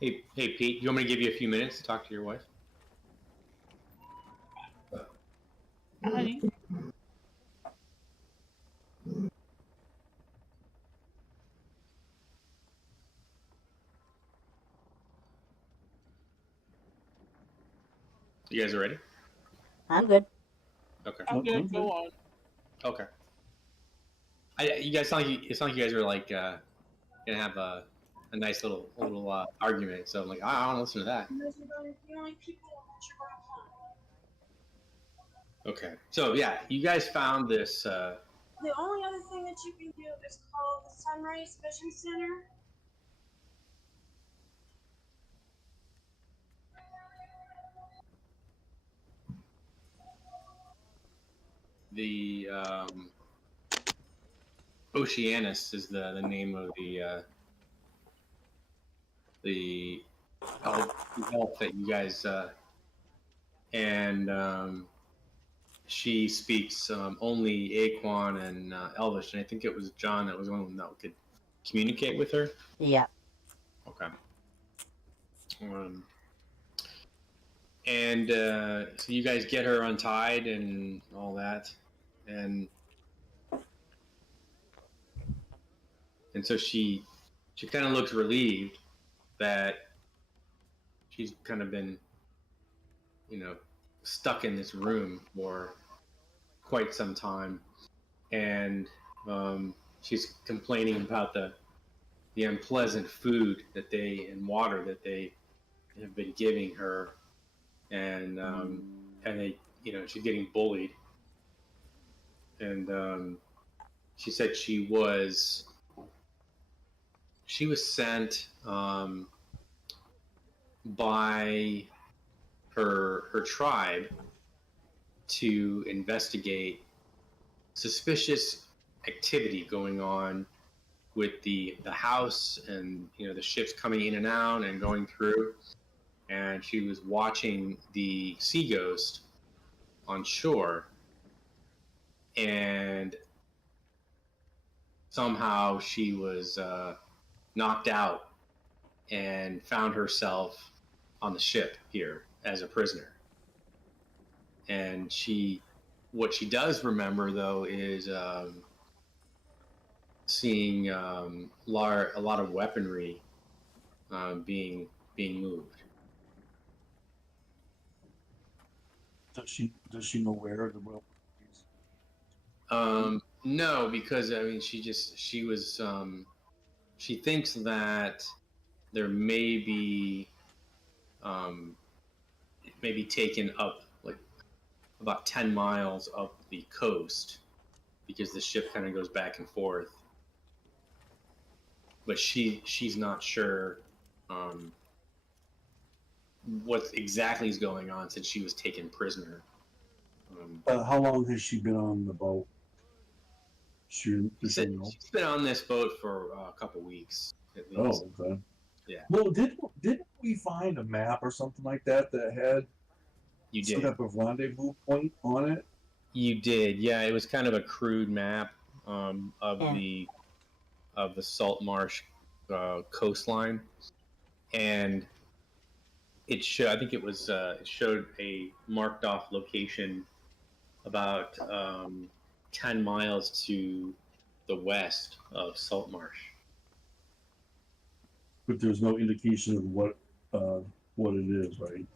Hey, Pete, you want me to give you a few minutes to talk to your wife? Honey. You guys are ready? I'm good. Okay. I'm good. Go on. Okay. You guys sound like you guys are like gonna have a nice little argument. So I'm like, I don't want to listen to that. Okay. So yeah, you guys found this. The only other thing that you can do is call the Sunrise Vision Center. The Oceanus is the name of the elf that you guys and she speaks only Aquan and Elvish, and I think it was John that was one of them that could communicate with her. Yeah. Okay. And so you guys get her untied and all that, and so she kind of looks relieved that she's kind of been, stuck in this room for quite some time, and she's complaining about the unpleasant food and water that they have been giving her, and they, she's getting bullied, and she said she was sent by her tribe to investigate suspicious activity going on with the house, and the ships coming in and out and going through, and she was watching the sea ghost on shore, and somehow she was knocked out and found herself on the ship here as a prisoner. And what she does remember though is seeing a lot of weaponry being moved. Does she know where the weapon is? No, because I mean, she was she thinks that there may be maybe taken up like about 10 miles up the coast, because the ship kind of goes back and forth, but she's not sure what exactly is going on since she was taken prisoner. How long has she been on the boat? She's been on this boat for a couple weeks at least. Oh, okay. Yeah. Well, didn't we find a map or something like that had some type of rendezvous point on it? You did, yeah. It was kind of a crude map of the Saltmarsh coastline, and it showed. I think it showed a marked off location about 10 miles to the west of Saltmarsh. But there's no indication of what it is, right?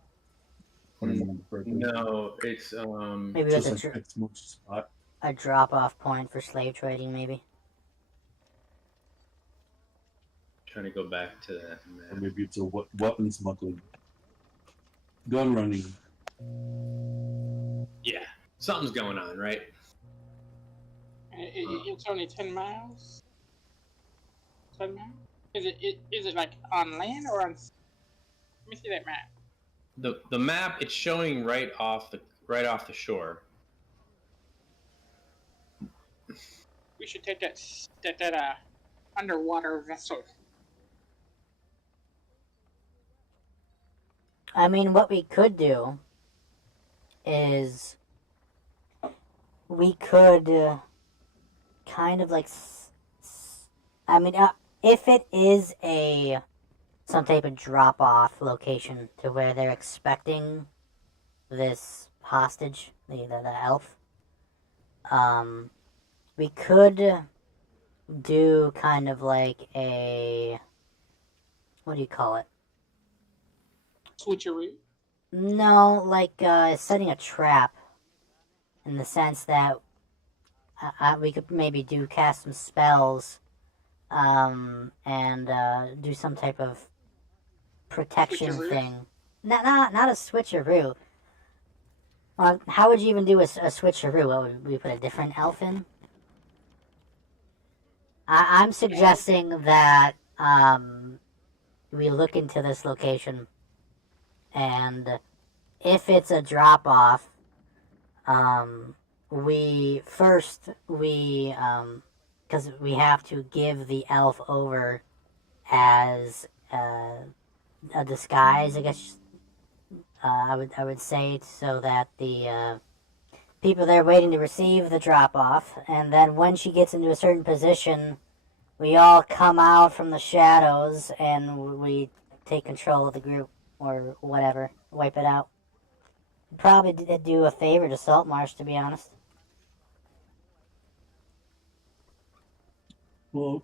No, it's maybe just that's a drop-off point for slave trading, maybe. Trying to go back to that map. Or maybe it's a weapon smuggling, gun running. Yeah, something's going on, right? It's only 10 miles. 10 miles? Is it like on land or on? Let me see that map. The map, it's showing right off the shore. We should take that underwater vessel. I mean, what we could do is we could kind of like, I mean, if it is some type of drop-off location to where they're expecting this hostage, the elf, we could do kind of like what do you call it? Switcheroo? No, like setting a trap, in the sense that we could maybe cast some spells, and do some type of protection thing. Not a switcheroo. How would you even do a switcheroo? What, would we put a different elf in? I'm suggesting that we look into this location, and if it's a drop off, because we have to give the elf over as a disguise, I guess. I would say, so that the people there waiting to receive the drop off, and then when she gets into a certain position, we all come out from the shadows and we take control of the group or whatever, wipe it out. Probably did do a favor to Saltmarsh, to be honest. Well,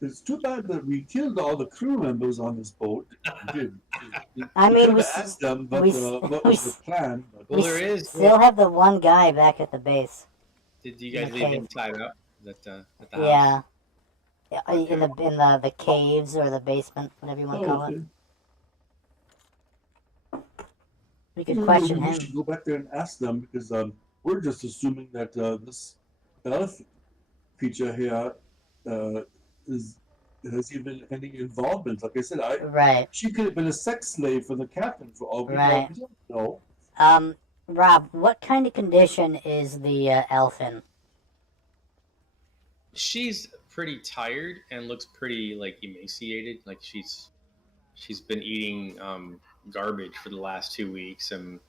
it's too bad that we killed all the crew members on this boat. I mean, we asked them, but what was the plan? But, Well, there is. Still have the one guy back at the base. Did you guys leave him tied up at the house? Yeah. Okay. In the caves or the basement, whatever you want to call it. We could question him. We should go back there and ask them, because we're just assuming that this elf creature here has even any involvement. Like I said, she could have been a sex slave for the captain for all we know. We don't know. Rob, what kind of condition is the elf in? She's pretty tired and looks pretty emaciated. Like she's been eating garbage for the last 2 weeks and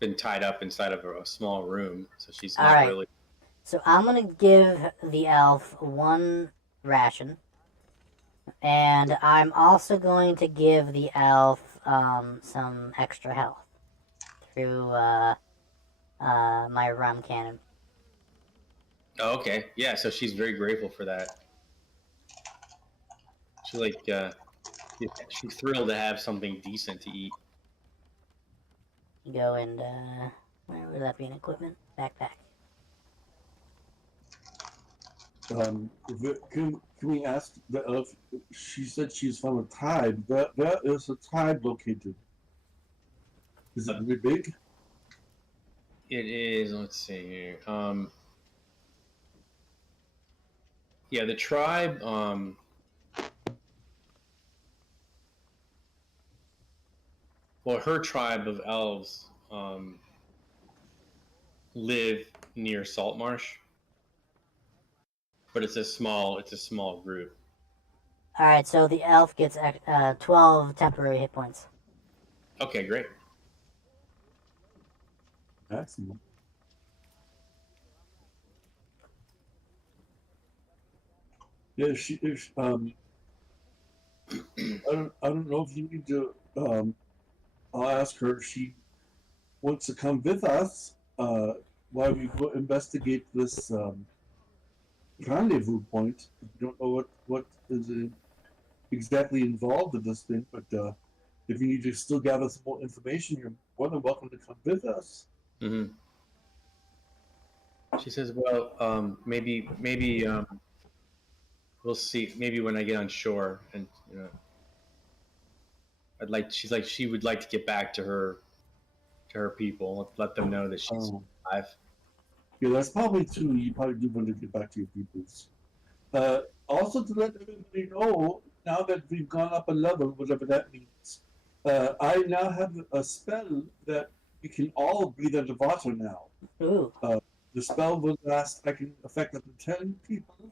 been tied up inside of a small room. So she's not really. So I'm gonna give the elf 1 ration, and I'm also going to give the elf some extra health through my rum cannon. Oh, okay. Yeah, so she's very grateful for that. She's thrilled to have something decent to eat. Go and where would that be in equipment? Backpack. Can we ask the elf? She said she's from a tribe. Where is the tribe located? Is it really big? It is. Let's see here. Yeah, the tribe. Well, her tribe of elves live near Saltmarsh, but it's a small group. All right, so the elf gets 12 temporary hit points. Okay, great. Excellent. Yeah, I don't know if you need to. I'll ask her if she wants to come with us while we go investigate this rendezvous point. We don't know what is exactly involved in this thing, but if you need to still gather some more information, you're more than welcome to come with us. Mm-hmm. She says, "Well, maybe we'll see. Maybe when I get on shore, and she would like to get back to her people, let them know that she's alive." Yeah, that's probably true. You probably do want to get back to your peoples. Also, to let everybody know, now that we've gone up a level, whatever that means, I now have a spell that we can all breathe underwater now. Ooh. The spell will last. I can affect up to 10 people.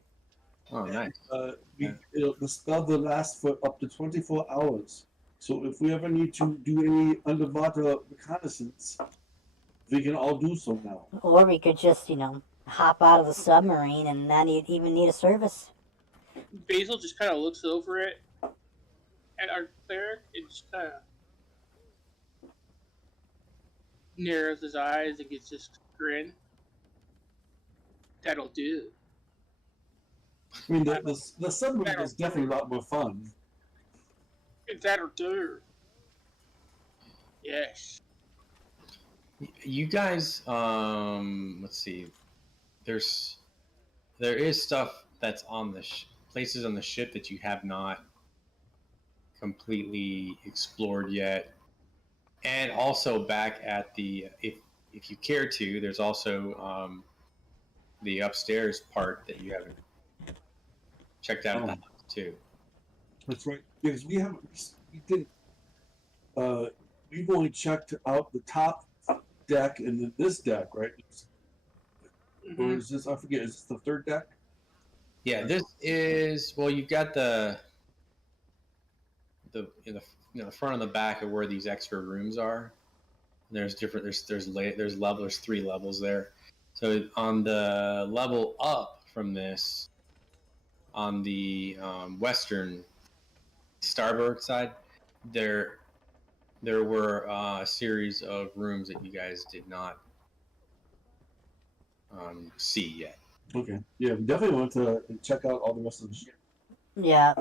Oh, nice. The spell will last for up to 24 hours. So if we ever need to do any underwater reconnaissance, we can all do so now. Or we could just, hop out of the submarine and not even need a service. Basil just kind of looks over it at our cleric and just kind of narrows his eyes and gets this grin. That'll do. I mean, the submarine is definitely a lot more fun. That'll do. Yes. You guys, let's see. There is stuff that's on the places on the ship that you have not completely explored yet, and also back at the if you care to, there's also the upstairs part that you haven't checked out at the house too. That's right. Because we didn't. We've only checked out the top deck and then this deck, right? Mm-hmm. Or is this? I forget. Is this the third deck? Yeah, this is you've got the the front and the back of where these extra rooms are. There's different. There's 3 levels there. So on the level up from this, on the western starboard side, there were a series of rooms that you guys did not see yet. Okay. Yeah, we definitely want to check out all the rest of the ship. Yeah.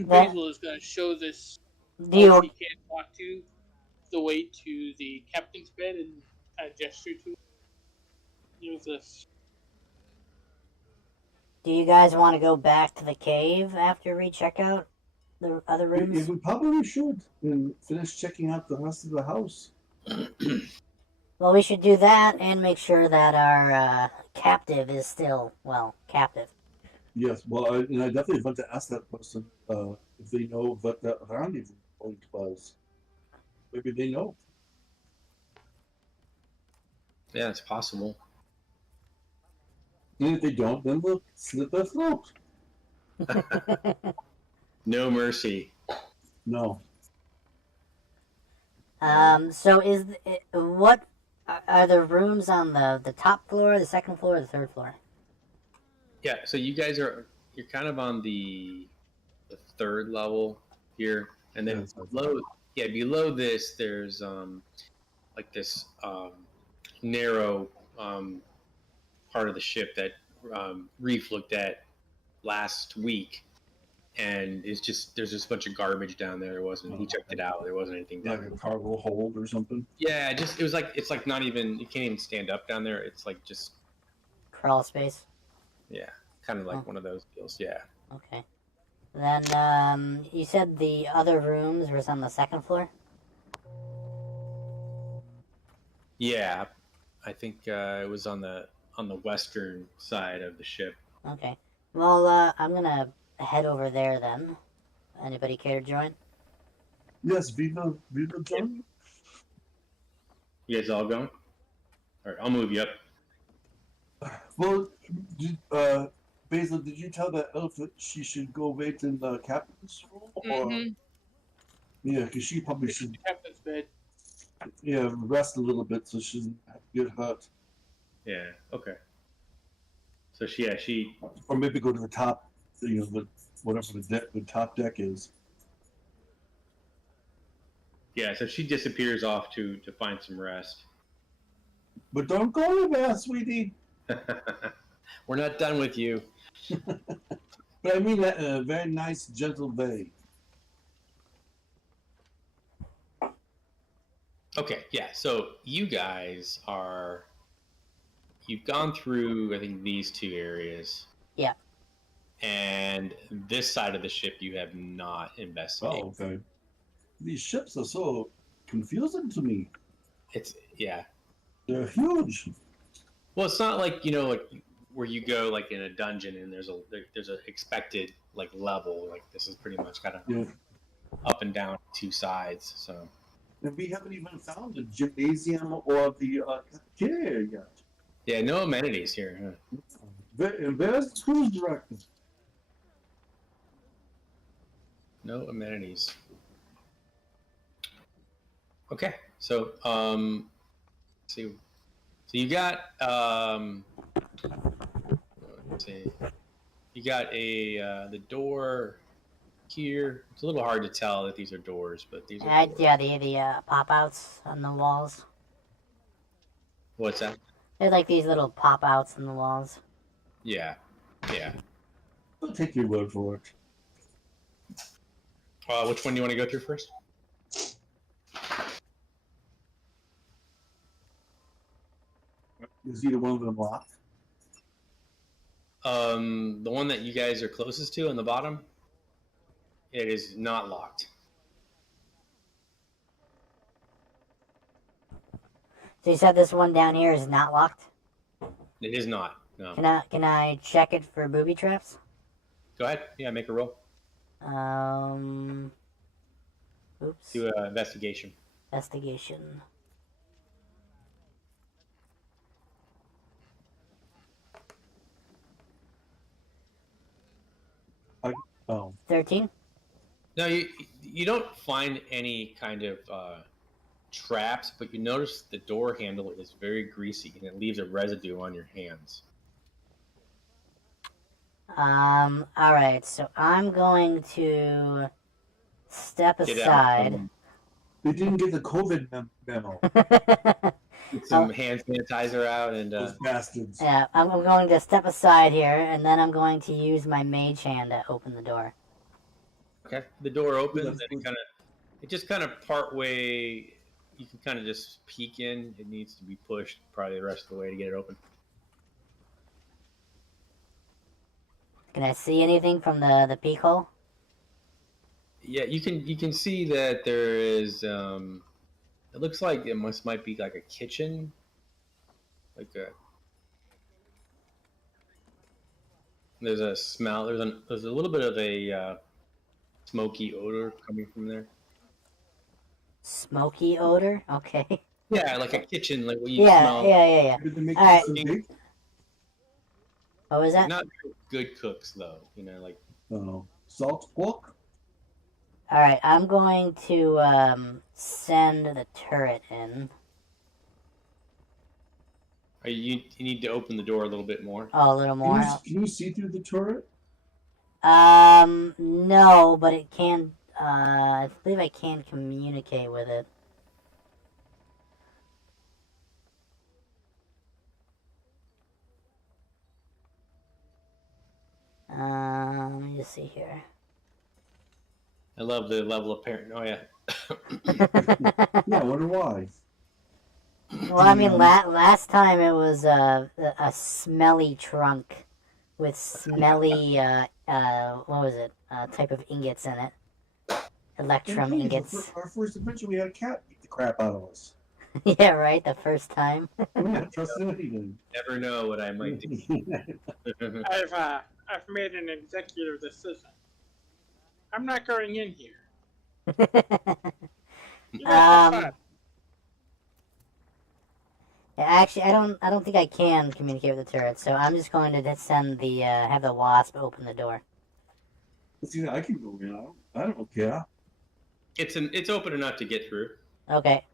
Basil is going to show this Do he can't talk to the way to the captain's bed and kind of gesture to this. Do you guys want to go back to the cave after we check out the other rooms? We probably should and finish checking out the rest of the house. Well, we should do that and make sure that our captive is still, captive. Yes, well, I definitely want to ask that person if they know what that rendezvous point was. Maybe they know. Yeah, it's possible. And if they don't, then we'll slit their throat. No mercy. No. So what are the rooms on the top floor, the second floor, or the third floor? Yeah, so you're kind of on the third level here, and then below this there's like this narrow part of the ship that Reef looked at last week, and there's just a bunch of garbage down there. He checked it out. There wasn't anything down there. Like a cargo hold or something. Yeah, it's like not even, you can't even stand up down there. It's like just crawl space. Yeah, kind of like one of those deals. Yeah. Okay. Then you said the other rooms was on the second floor? Yeah, I think it was on the western side of the ship. Okay. Well, I'm gonna head over there then. Anybody care to join? Yes, Viva join. You guys all going? All right, I'll move you up. Well, Basil, did you tell that elf that she should go wait in the captain's room? Or... Yeah, because she probably should. Captain's bed. Yeah, rest a little bit so she doesn't get hurt. Yeah. Okay. So she. Or maybe go to the top. Whatever the top deck is. Yeah. So she disappears off to find some rest. But don't go there, sweetie. We're not done with you. But I mean that in a very nice, gentle way. Okay, yeah. So you guys you've gone through, I think, these 2 areas. Yeah. And this side of the ship you have not investigated. Oh, okay. These ships are so confusing to me. Yeah. They're huge. Well, it's not like, like where you go like in a dungeon and there's a expected like level. Like this is pretty much kind of up and down 2 sides. So. And we haven't even found the gymnasium or the cafeteria yet. Yeah, no amenities here. Huh? Where's the cruise director? No amenities. Okay, so let's see. So you got let's see, you got the door here. It's a little hard to tell that these are doors, but these are doors. Yeah, the pop outs on the walls. What's that? They're like these little pop outs in the walls. Yeah. I'll take your word for it. Which one do you want to go through first? Is either one of them locked? The one that you guys are closest to on the bottom, it is not locked. So you said this one down here is not locked? It is not. No. Can I check it for booby traps? Go ahead. Yeah, make a roll. Oops. Do an investigation. Investigation. Oh. 13? No, you don't find any kind of traps, but you notice the door handle is very greasy and it leaves a residue on your hands. Alright, so I'm going to step aside. They didn't get the COVID memo. Get some hand sanitizer out and Those bastards. Yeah, I'm going to step aside here, and then I'm going to use my mage hand to open the door. okay. The door opens and it just kind of part way. You can kind of just peek in. It needs to be pushed probably the rest of the way to get it open. Can I see anything from the peek hole? Yeah, you can see that there is. It looks like it might be like a kitchen, like a. There's a smell. There's a little bit of a smoky odor coming from there. Smoky odor? Okay. Yeah, like a kitchen, like what you Yeah, smell. yeah. Did they make All right. some big? What was that? Not good cooks though, like. Salt pork? Alright, I'm going to send the turret in. You need to open the door a little bit more. Oh, a little more. Can you see through the turret? No, but it can, I believe I can communicate with it. Let me just see here. I love the level of paranoia. Yeah, I wonder why. Well, I mean, last time it was a smelly trunk with smelly, what was it? Type of ingots in it. Electrum ingots. Our first adventure, we had a cat beat the crap out of us. Yeah, right, the first time. We didn't trust anything. Never know what I might do. I've made an executive decision. I'm not going in here. You guys have fun. Actually, I don't think I can communicate with the turret, so I'm just going to send the have the wasp open the door. See, I can go in. I don't care. It's open enough to get through. Okay.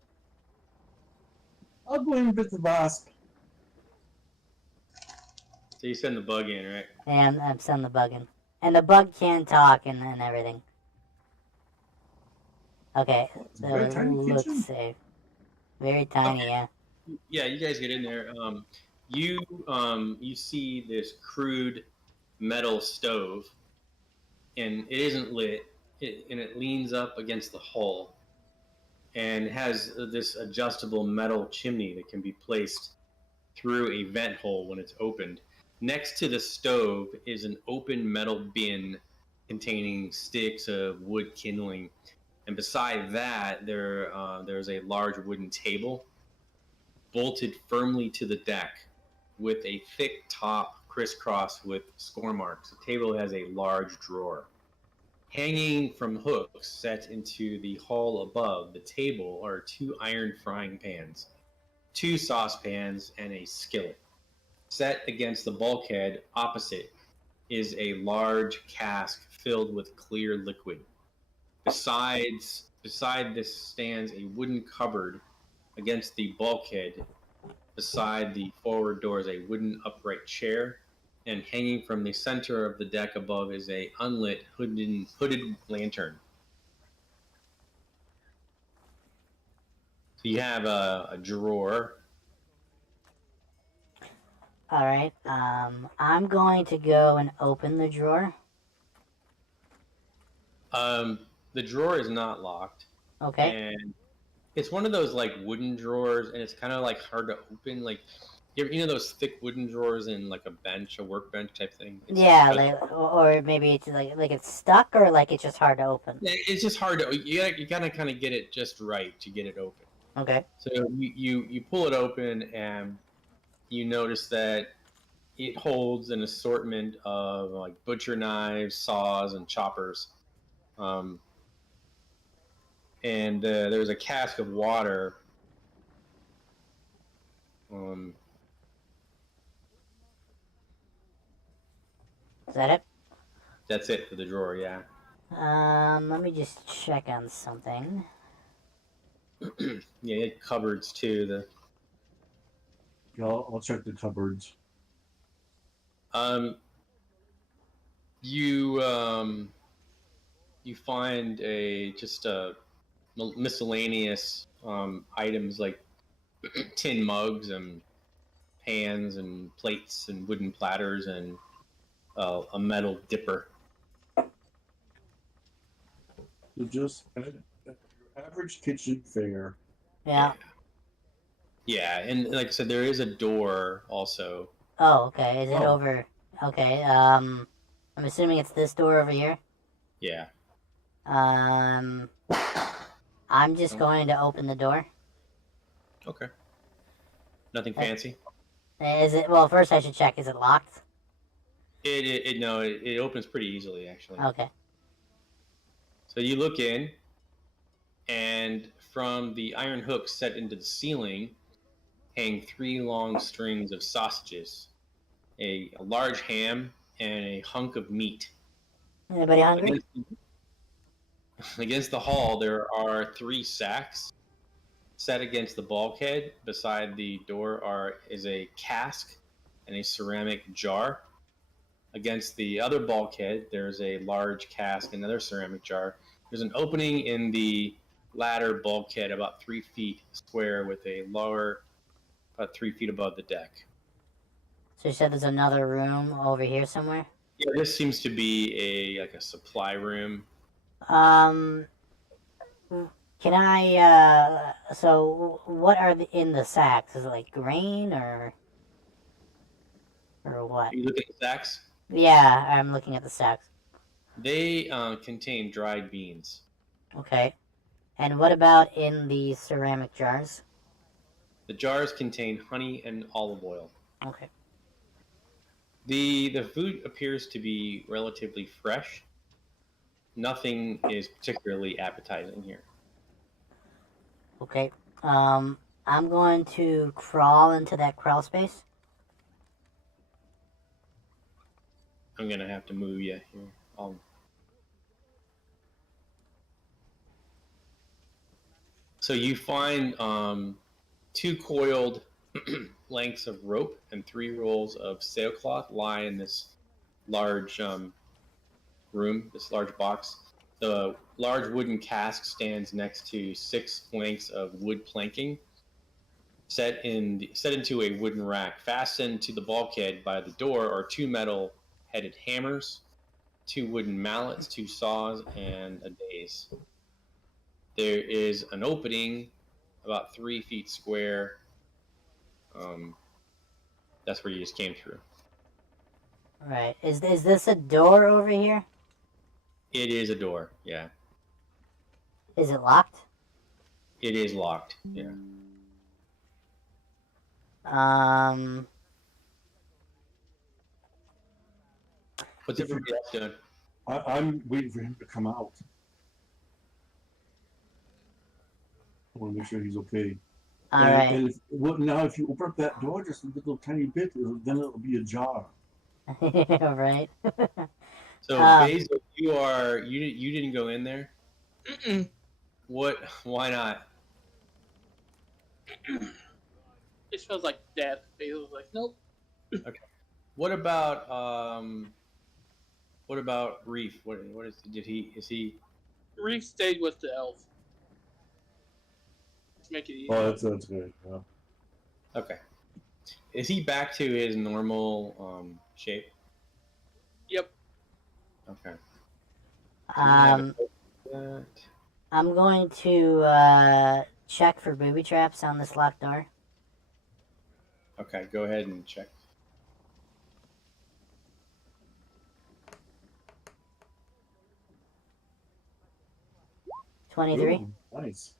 I'll go in with the wasp. So you send the bug in, right? And I'm sending the bug in. And the bug can talk and everything. Okay, It's a so very it tiny looks kitchen. safe. Very tiny, yeah. Yeah, you guys get in there. You see this crude metal stove, and it isn't lit, and it leans up against the hull, and has this adjustable metal chimney that can be placed through a vent hole when it's opened. Next to the stove is an open metal bin containing sticks of wood kindling, and beside that there's a large wooden table bolted firmly to the deck with a thick top crisscrossed with score marks. The table has a large drawer. Hanging from hooks set into the hull above the table are 2 iron frying pans, 2 saucepans, and a skillet. Set against the bulkhead opposite is a large cask filled with clear liquid. Beside this stands a wooden cupboard against the bulkhead Beside the forward door is a wooden upright chair, and hanging from the center of the deck above is a unlit hooded lantern. So you have a drawer. All right. I'm going to go and open the drawer. The drawer is not locked. Okay. And it's one of those like wooden drawers, and it's kind of like hard to open. Like you know those thick wooden drawers in like a workbench type thing. Yeah, like, or maybe it's like it's stuck, or like it's just hard to open. It's just hard to you gotta kind of get it just right to get it open. Okay. So you pull it open, and you notice that it holds an assortment of like butcher knives, saws, and choppers. And there's a cask of water. Is that it? That's it for the drawer, yeah. Let me just check on something. Yeah, it cupboards too. Yeah, I'll check the cupboards. You find just miscellaneous items like tin mugs and pans and plates and wooden platters and a metal dipper. So just your average kitchen fare. Yeah. Yeah, and like I said, there is a door also. Oh, okay. Is it Oh. over? Okay. I'm assuming it's this door over here. Yeah. I'm just going to open the door. Okay. Nothing fancy. Is it? Well, first I should check. Is it locked? It opens pretty easily actually. Okay. So you look in, and from the iron hooks set into the ceiling hang 3 long strings of sausages, a large ham, and a hunk of meat. Anybody hungry? Against the hall, there are 3 sacks set against the bulkhead. Beside the door is a cask and a ceramic jar. Against the other bulkhead, there's a large cask and another ceramic jar. There's an opening in the latter bulkhead about 3 feet square with a lower about 3 feet above the deck. So you said there's another room over here somewhere? Yeah, this seems to be a supply room. Can I, so what are in the sacks? Is it like grain or what? You look at the sacks. Yeah, I'm looking at the sacks. They contain dried beans. Okay. And what about in the ceramic jars? The jars contain honey and olive oil. Okay. The food appears to be relatively fresh. Nothing is particularly appetizing here. Okay. I'm going to crawl into that crawl space. I'm gonna have to move you here. So you find 2 coiled lengths of rope and 3 rolls of sailcloth lie in this large room, this large box. The large wooden cask stands next to 6 planks of wood planking set into a wooden rack. Fastened to the bulkhead by the door are 2 metal-headed hammers, 2 wooden mallets, 2 saws, and a daze. There is an opening about 3 feet square. That's where you just came through. Right. Is this a door over here? It is a door, yeah. Is it locked? It is locked, yeah. What's everybody else doing? I'm waiting for him to come out. I want to make sure he's okay. All right. And if you open up that door just a little tiny bit, then it'll be ajar. Right. So Basil, you didn't go in there? Mm-mm. What? Why not? It smells like death. Basil was like, nope. What about Reef? What is he? Reef stayed with the elf. Let's make it easy. Oh, that's good. Yeah. Okay. Is he back to his normal shape? Yep. Okay. Um, That. I'm going to check for booby traps on this locked door. Okay, go ahead and check. $23. Ooh, nice.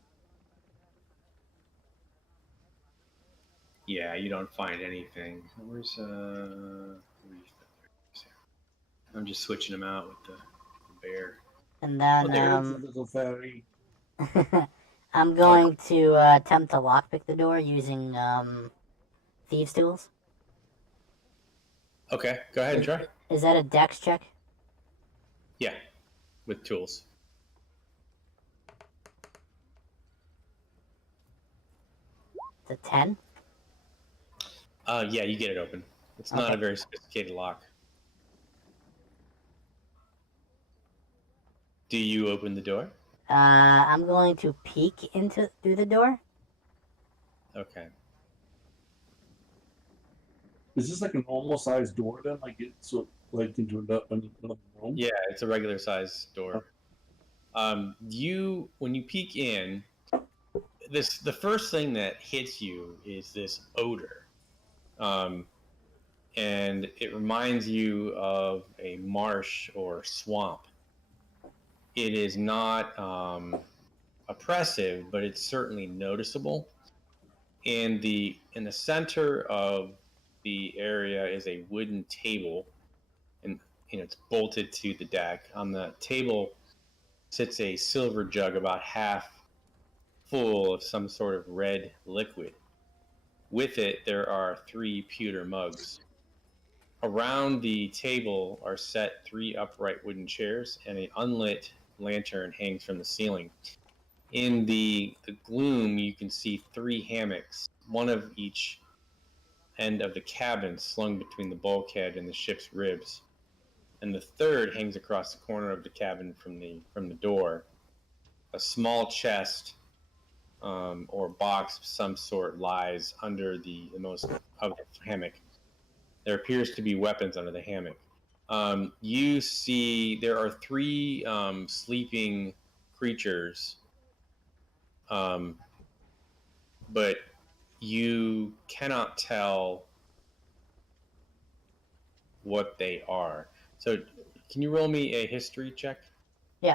Yeah, you don't find anything. Where's Reef? I'm just switching them out with the bear. And Oh, then there's a little fairy. I'm going to attempt to lockpick the door using thieves' tools. Okay, go ahead and try. Is that a dex check? Yeah, with tools. It's a 10. Yeah, you get it open. It's not Okay. a very sophisticated lock. Do you open the door? I'm going to peek through the door. Okay. Is this like a normal sized door then? Like it's like into another room? Yeah, it's a regular size door. When you peek in, the first thing that hits you is this odor, and it reminds you of a marsh or swamp. It is not oppressive, but it's certainly noticeable. In the center of the area is a wooden table, and it's bolted to the deck. On the table sits a silver jug about half full of some sort of red liquid. With it, there are 3 pewter mugs. Around the table are set 3 upright wooden chairs, and an unlit lantern hangs from the ceiling. In the gloom, you can see 3 hammocks, one of each end of the cabin, slung between the bulkhead and the ship's ribs, and the third hangs across the corner of the cabin from the door. A small chest or box of some sort lies under the most of the hammock. There appears to be weapons under the hammock. You see there are 3 sleeping creatures, but you cannot tell what they are. So, can you roll me a history check? Yeah.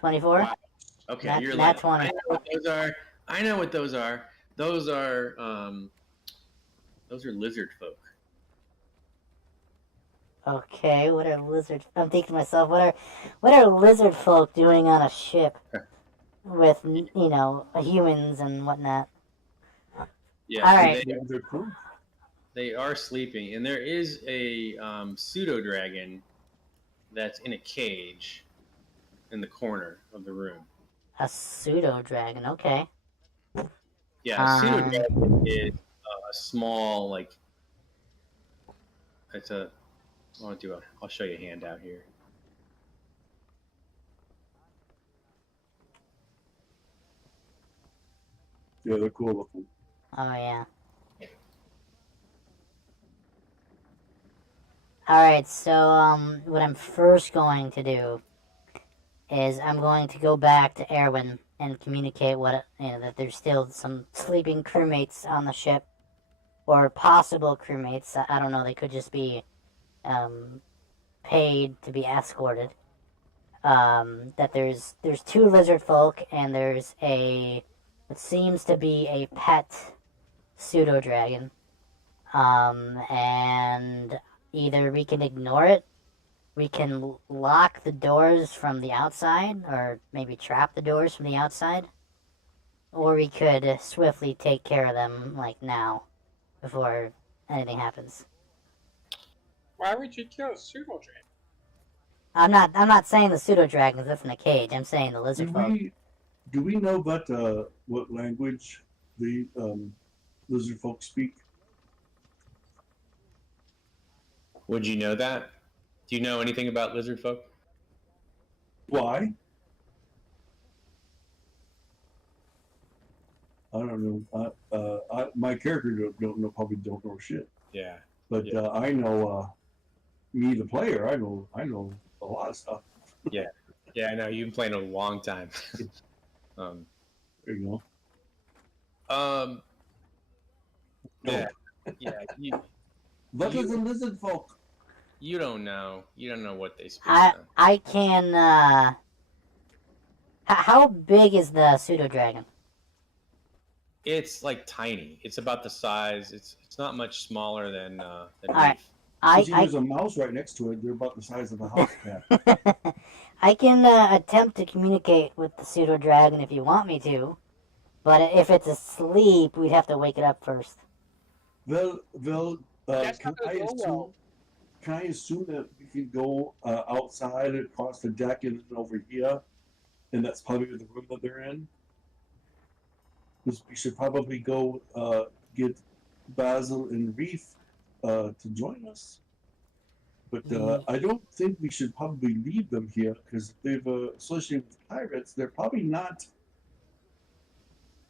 $24. Wow. Okay, you're Nat like, 20. I know what those are. I know what those are. Those are lizard folk. Okay, what are lizard? I'm thinking to myself, what are lizard folk doing on a ship with humans and whatnot? Yeah, All so right. They're cool. they are sleeping, and there is a pseudo dragon that's in a cage in the corner of the room. A pseudo dragon. Okay. Yeah, a pseudo dragon is a small it's a. I'll show you a handout here. Yeah, they're cool looking. Oh yeah. All right. So what I'm first going to do is I'm going to go back to Erwin and communicate that there's still some sleeping crewmates on the ship, or possible crewmates. I don't know. They could just be paid to be escorted. That there's 2 lizard folk and there's what seems to be a pet pseudo dragon. And either we can ignore it, we can lock the doors from the outside, or maybe trap the doors from the outside, or we could swiftly take care of them, like now, before anything happens. Why would you kill a pseudo dragon? I'm not saying the pseudo dragons live in a cage. I'm saying the lizard Do folk. we know what language the lizard folk speak? Would you know that? Do you know anything about lizard folk? Why? I don't know. My character don't know, probably don't know shit. Yeah. But Yeah. I know, me the player, I know a lot of stuff. Yeah. Yeah, I know. You've been playing a long time. There you Um. go. Yeah. Yeah. What is a lizard folk? You don't know. You don't know what they speak. I can. How big is the pseudo dragon? It's like tiny. It's about the size. It's not much smaller than right. Reef. See, there's a mouse right next to it. They're about the size of a house cat. I can attempt to communicate with the pseudo dragon if you want me to, but if it's asleep, we'd have to wake it up first. Can That's I not gonna go well. can I assume that we can go outside across the deck and over here, and that's probably the room that they're in? Because we should probably go get Basil and Reef to join us. But I don't think we should probably leave them here, because if they've associated with pirates, they're probably not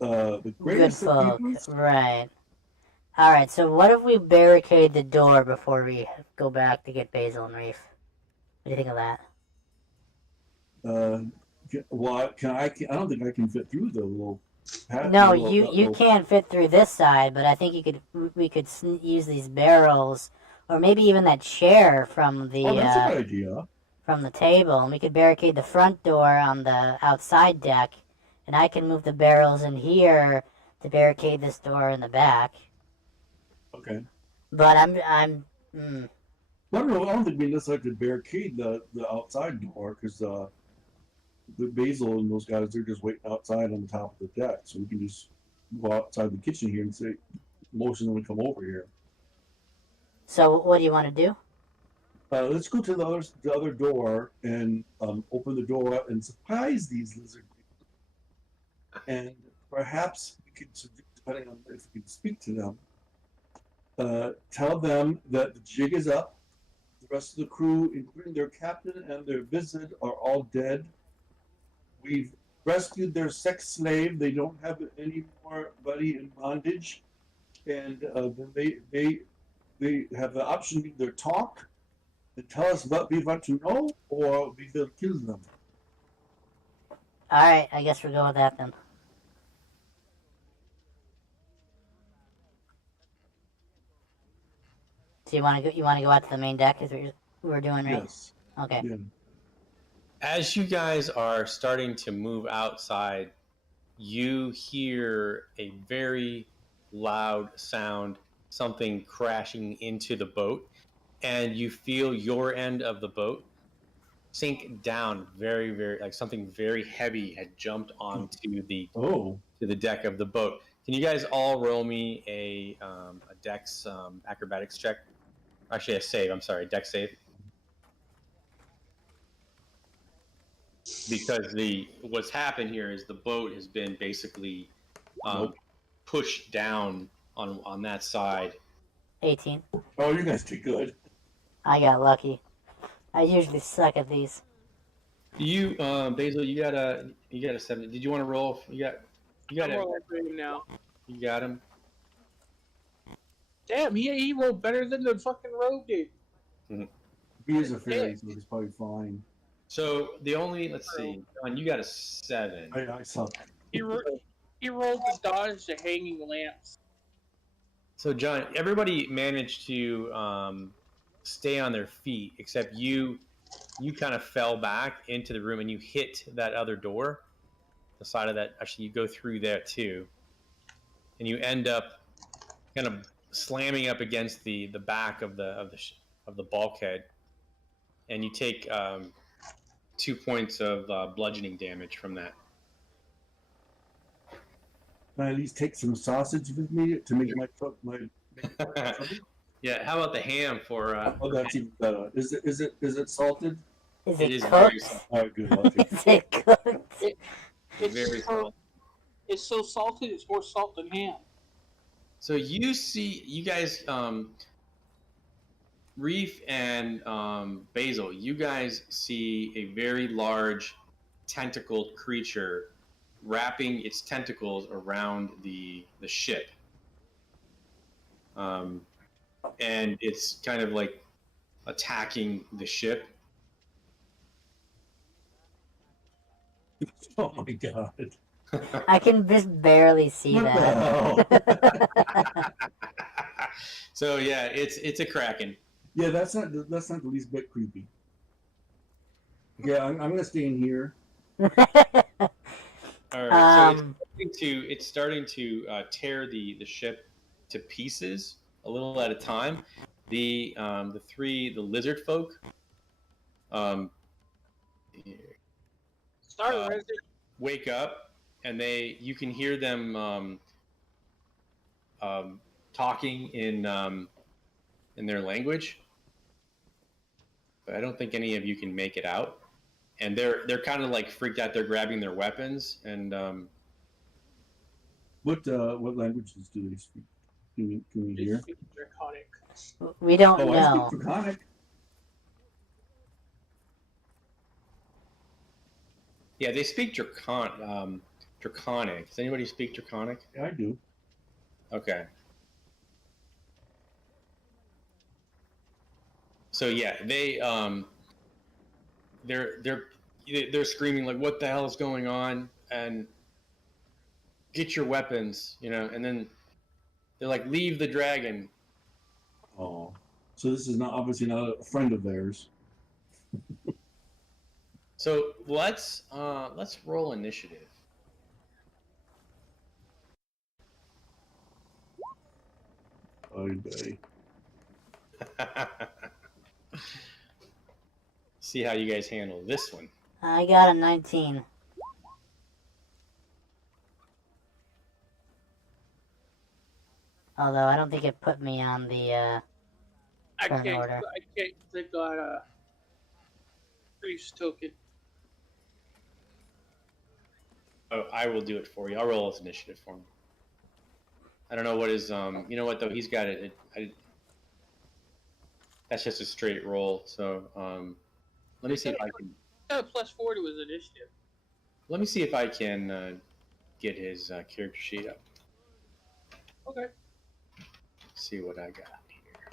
the Good greatest of folk, peoples. right? All right. So what if we barricade the door before we go back to get Basil and Reef? What do you think of that? Well, I don't think I can fit through the little. No, you can't fit through this side, but I think we could use these barrels, or maybe even that chair from the that's a good idea. from the table, and we could barricade the front door on the outside deck, and I can move the barrels in here to barricade this door in the back. Okay. But I'm I don't know. I don't think we necessarily could barricade the outside door, because the Basil and those guys, they're just waiting outside on the top of the deck, so we can just go outside the kitchen here and say, motion them to come over here. So what do you want to do? Let's go to the other door and open the door up and surprise these lizard people. And perhaps we could, depending on if we can speak to them, tell them that the jig is up. The rest of the crew, including their captain and their wizard, are all dead. We've rescued their sex slave. They don't have any more buddy in bondage, and then they have the option to either talk and tell us what we want to know, or we will kill them. All right, I guess we'll go with that then. So you want to go? You want to go out to the main deck? Is what we're doing, right? Yes. Okay. Yeah. As you guys are starting to move outside, you hear a very loud sound, something crashing into the boat, and you feel your end of the boat sink down very, very, like something very heavy had jumped onto the deck of the boat. Can you guys all roll me a dex acrobatics check? Actually, a save. I'm sorry, dex save. Because what's happened here is the boat has been basically pushed down on that side. 18. Oh, you guys did good. I got lucky. I usually suck at these. You, Basil, you got a 7. Did you want to roll? You got I'm rolling for him now. You got him. Damn, he rolled better than the fucking rogue did. He is a fairy, so he's probably fine. So let's see, John, you got a 7. I suck. He rolled his dodge to hanging lamps. So John, everybody managed to stay on their feet except you. You kind of fell back into the room and you hit that other door. The side of that, actually, you go through there too, and you end up kind of slamming up against the back of the bulkhead, and you take 2 points of bludgeoning damage from that. Can I at least take some sausage with me to make my Yeah, how about the ham for? Oh, that's even better. Is it salted? Is It it is very cooked? salty. All right, good. I'll take it. Is it cooked? It, Very it's so salty. it's so salted. It's more salt than ham. So you guys, Reef and Basil, you guys see a very large tentacled creature wrapping its tentacles around the ship, um, and it's kind of like attacking the ship. Oh my god! I can just barely see What the that. hell? So yeah, it's a kraken. Yeah, that's not the least bit creepy. Okay, I'm gonna stay in here. All right, so um, it's starting to tear the ship to pieces a little at a time. The lizard folk um, Sorry, uh, Resident. wake up, and you can hear them talking in their language, but I don't think any of you can make it out. And they're kind of like freaked out. They're grabbing their weapons, and What languages do they speak? Can we hear? It's draconic. we don't Oh, I know. speak Draconic. yeah, they speak Draconic. Does anybody speak Draconic? Yeah, I do. Okay. So yeah, they're screaming like, "What the hell is going on?" And get your weapons, and then they're like, "Leave the dragon." Oh, so this is not obviously not a friend of theirs. So let's roll initiative. Oh, boy. See how you guys handle this one. I got a 19. Although I don't think it put me on the I turn can't. order. I can't click on Priest token. Oh, I will do it for you. I'll roll his initiative for him. I don't know what his You know what though? He's got it. That's just a straight roll. So let me see if I can. +4 to his initiative. Let me see if I can get his character sheet up. Okay. See what I got here.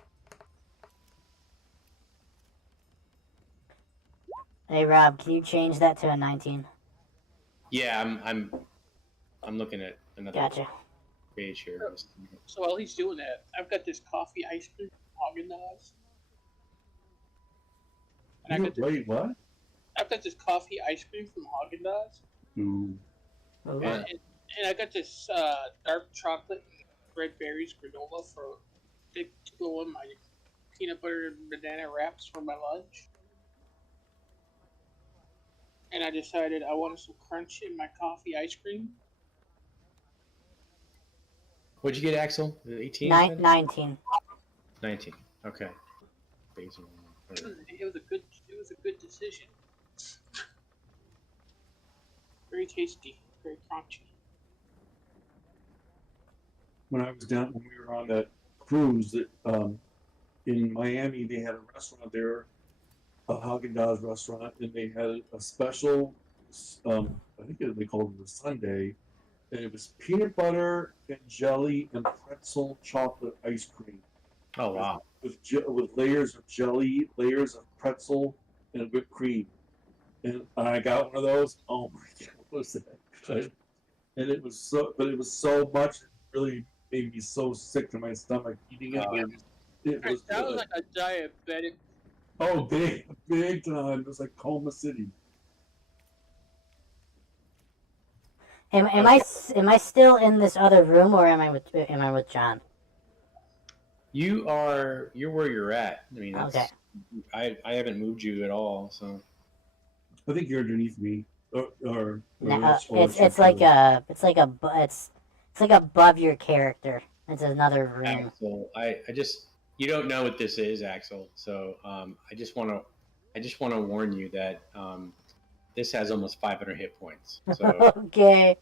Hey Rob, can you change that to a 19? Yeah, I'm looking at another Gotcha. page here. So while he's doing that, I've got this coffee ice cream from Haagen-Dazs. Wait, what? I've got this coffee ice cream from Haagen-Dazs. Ooh. Ooh. And I got this dark chocolate and red berries granola for to go in my peanut butter and banana wraps for my lunch. And I decided I wanted some crunch in my coffee ice cream. What'd you get, Axel? 18? 19. 19. Okay. Basil. It was a good decision. Very tasty, very crunchy. When we were on that cruise that in Miami, they had a restaurant there, a Haagen-Dazs restaurant, and they had a special. I think they called it a sundae, and it was peanut butter and jelly and pretzel chocolate ice cream. Oh wow. With layers of jelly, layers of pretzel, and whipped cream. And I got one of those. Oh my god, what was that good? And it was so much, it really made me so sick to my stomach eating it. It was That was good. like a diabetic. Oh, big time. It was like Coma City. Am I still in this other room or am I with John? You're where you're at. I mean, Okay. I haven't moved you at all, so. I think you're underneath me, or It's like above your character. It's another room. So I just you don't know what this is, Axel. So I just want to warn you that this has almost 500 hit points. So Okay.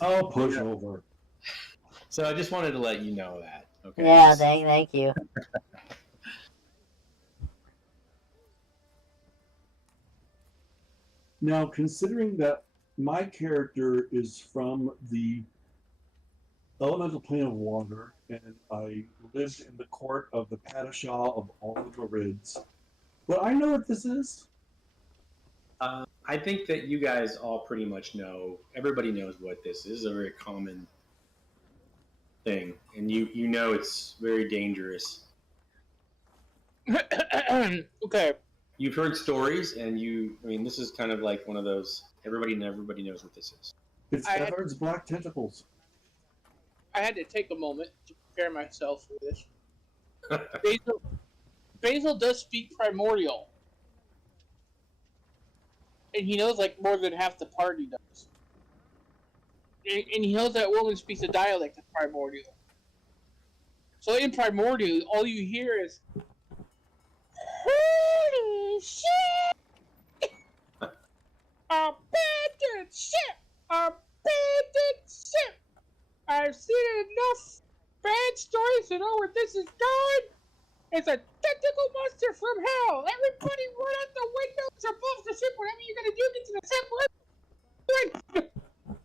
I'll push over. so I just wanted to let you know that. Okay. Yeah, Just- thank you. Now, considering that my character is from the elemental plane of water, and I lived in the court of the Padishah of all the Marids, would I know what this is? I think that you guys all pretty much know. Everybody knows what this is. This is a very common thing, and you know it's very dangerous. Okay. You've heard stories, and I mean, this is kind of like one of those. Everybody knows what this is. It's I had- Everard's black tentacles. I had to take a moment to prepare myself for this. Basil does speak primordial. And he knows like more than half the party does. And he knows that woman speaks a dialect of primordial. So in primordial, all you hear is, "Holy shit! Abandoned ship! Abandoned ship! I've seen enough bad stories to know where this is going. It's a tentacle monster from hell. Everybody run out the windows above the ship. Whatever you're gonna do, get to the ship.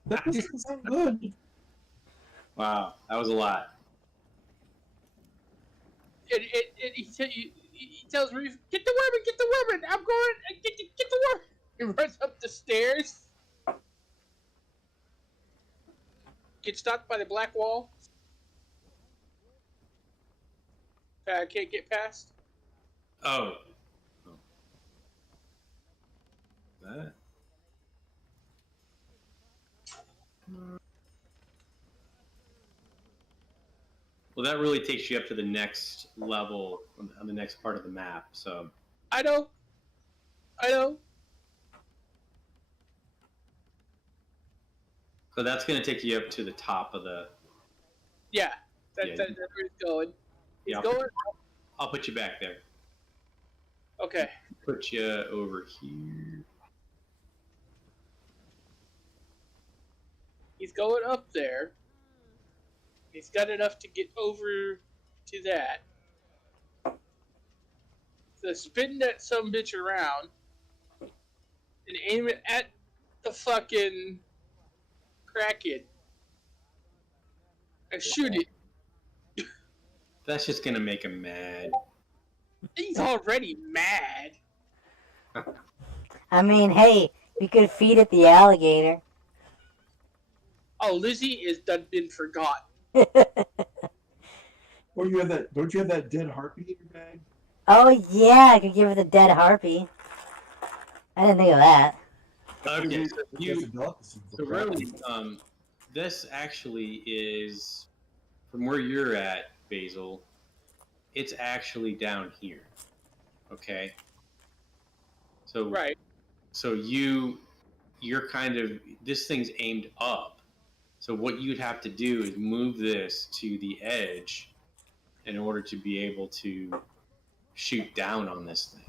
That doesn't sound good. Wow, that was a lot. He tells Reeve, get the woman. I'm going, get the woman. He runs up the stairs. Gets stopped by the black wall. Can't get past. Oh. That. Well, that really takes you up to the next level on the next part of the map. So I know. so that's going to take you up to the top of the. Yeah, that's Yeah. where he's going. He's Yeah, going. I'll put you back there. Okay. Put you over here. He's going up there. He's got enough to get over to that. So spin that some bitch around and aim it at the fucking Kraken. And shoot it. That's just going to make him mad. He's already mad. I mean, hey, we could feed it the alligator. Oh, Lizzie is done been forgotten. Or you have that? Don't you have that dead harpy in your bag? Oh yeah, I could give it the dead harpy. I didn't think of that. Okay, so That's you. a delicacy for So Kraken. really, this actually is from where you're at, Basil. It's actually down here. Okay. So Right. So you're kind of this thing's aimed up. So what you'd have to do is move this to the edge in order to be able to shoot down on this thing.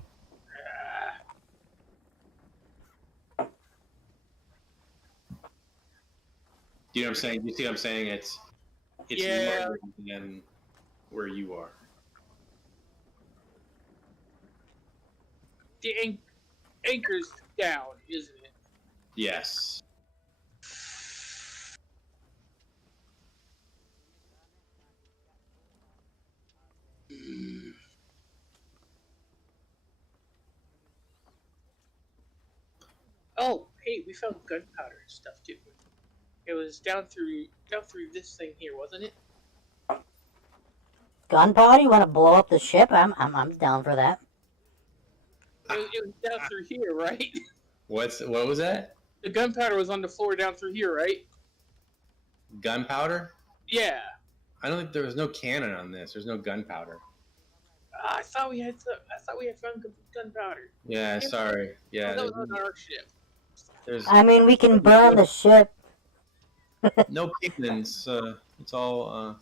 Do you know what I'm saying? You see what I'm saying? It's Yeah. lower than where you are. The anchor's down, isn't it? Yes. Oh, hey, we found gunpowder and stuff too. It was down through this thing here, wasn't it? Gunpowder? You want to blow up the ship? I'm down for that. It was down through here, right? What was that? The gunpowder was on the floor down through here, right? Gunpowder? Yeah. I don't think there was no cannon on this. There's no gunpowder. I thought we had found gunpowder. Yeah, sorry. Yeah, that was on our ship. there's I mean, we can burn the ship. no cannons. It's all.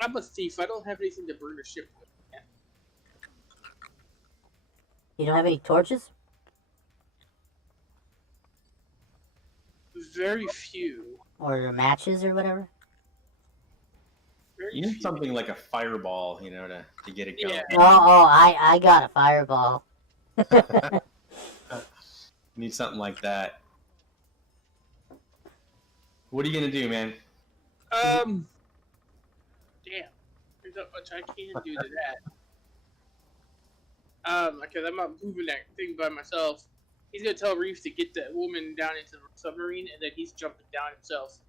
I'm a thief. I don't have anything to burn a ship with. You don't have any torches? Very few. Or matches or whatever? Very You need few. something like a fireball, to get it going. Yeah. I got a fireball. You need something like that. What are you gonna do, man? Damn. There's not much I can do to that. Because I'm not moving that thing by myself. He's gonna tell Reef to get that woman down into the submarine, and then he's jumping down himself.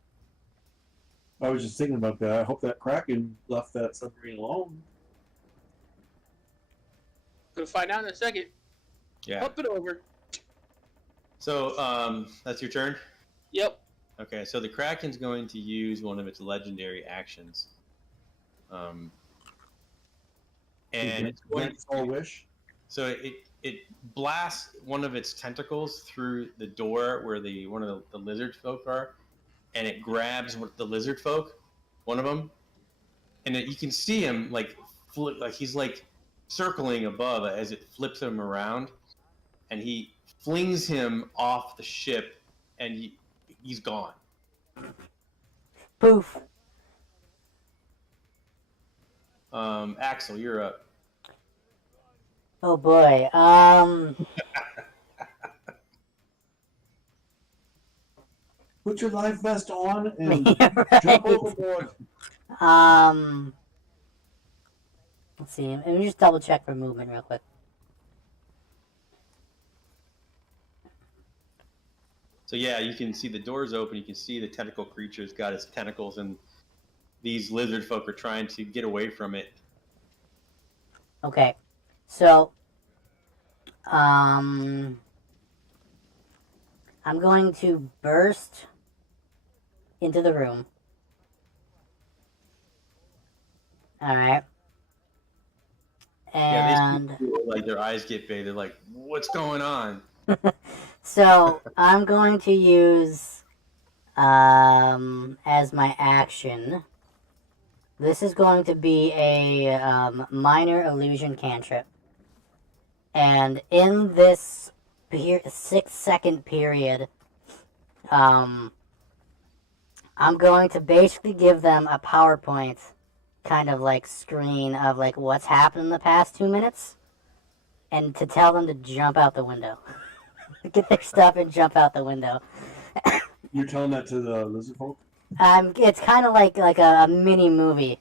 I was just thinking about that. I hope that Kraken left that submarine alone. Gonna find out in a second. Yeah. Flip it over. So, that's your turn? Yep. Okay, so the Kraken's going to use one of its legendary actions. And it's going Grant all wish. So it blasts one of its tentacles through the door where one of the lizard folk are, and it grabs the lizard folk, one of them, and you can see him like he's like circling above as it flips him around, and he flings him off the ship, and he's gone. Poof. Axel, you're up. Oh boy. Put your life vest on and Right. jump overboard. Let's see. Let me just double check for movement real quick. So yeah, you can see the doors open. You can see the tentacle creature's got its tentacles, and these lizard folk are trying to get away from it. Okay. So, I'm going to burst into the room. Alright. Yeah, And these people, like, their eyes get big. They're like, "What's going on?" so I'm going to use as my action. This is going to be a minor illusion cantrip. And in this 6-second period, I'm going to basically give them a PowerPoint kind of like screen of like what's happened in the past 2 minutes, and to tell them to jump out the window. Get their stuff and jump out the window. You're telling that to the lizard folk? It's kind of like a mini movie,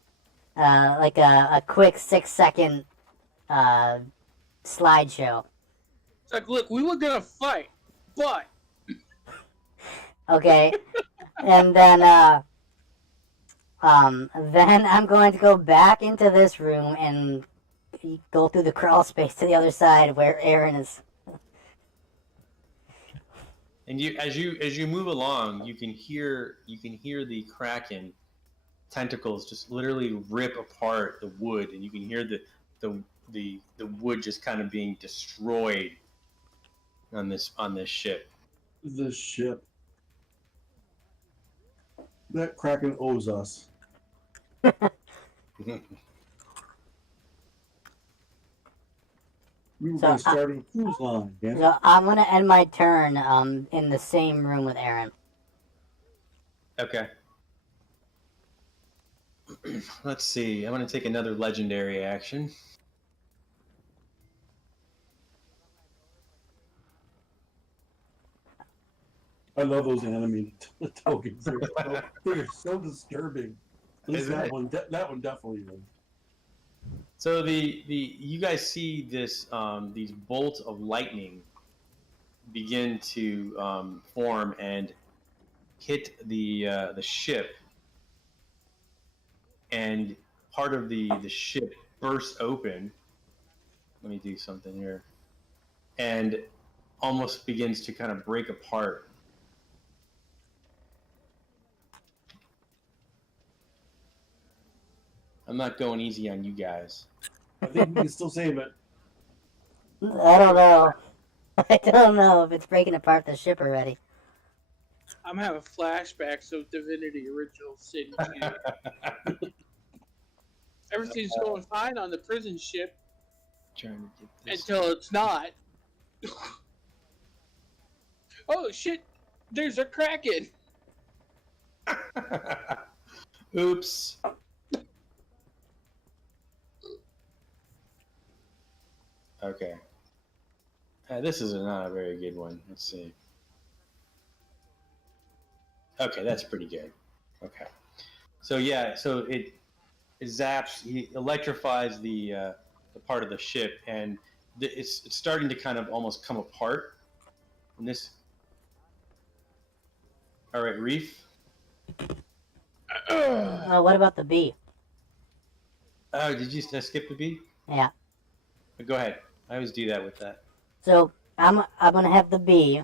like a quick 6-second slideshow. It's like, look, we were gonna fight, but Okay, and then I'm going to go back into this room and go through the crawl space to the other side where Aaron is. And as you move along, you can hear the Kraken tentacles just literally rip apart the wood, and you can hear the wood just kind of being destroyed on this ship. The ship. That Kraken owes us. We were going to start a cruise line. Damn it. So I'm going to end my turn in the same room with Aaron. Okay. Let's see. I'm going to take another legendary action. I love those animated tokens. They're so disturbing. At least that one definitely is. So you guys see this these bolts of lightning begin to form and hit the ship, and part of the ship bursts open. Let me do something here, and almost begins to kind of break apart. I'm not going easy on you guys. I think we can still save it. I don't know. I don't know if it's breaking apart the ship already. I'm having flashbacks of Divinity Original Sin 2. Everything's going fine on the prison ship. Trying to get this. Until it's not. Oh shit! There's a kraken. Oops. Okay. This is not a very good one. Let's see. Okay, that's pretty good. Okay. So yeah, so it zaps, he electrifies the part of the ship, and it's starting to kind of almost come apart. And this. All right, Reef. What about the bee? Oh, did you skip the B? Yeah. Go ahead. I always do that with that. So I'm gonna have the bee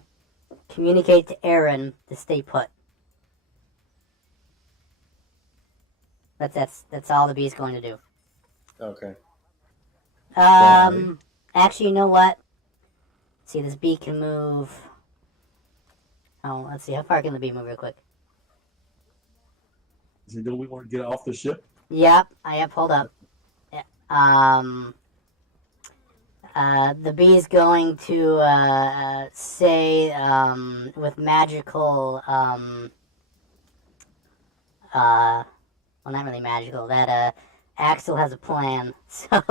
communicate to Aaron to stay put. That's all the bee's going to do. Okay. Actually, you know what? See, this bee can move. Oh, let's see. How far can the bee move real quick? So don't we want to get off the ship? Yep, I have pulled up. Yeah. The bee is going to say with magical well, not really magical. That Axel has a plan, so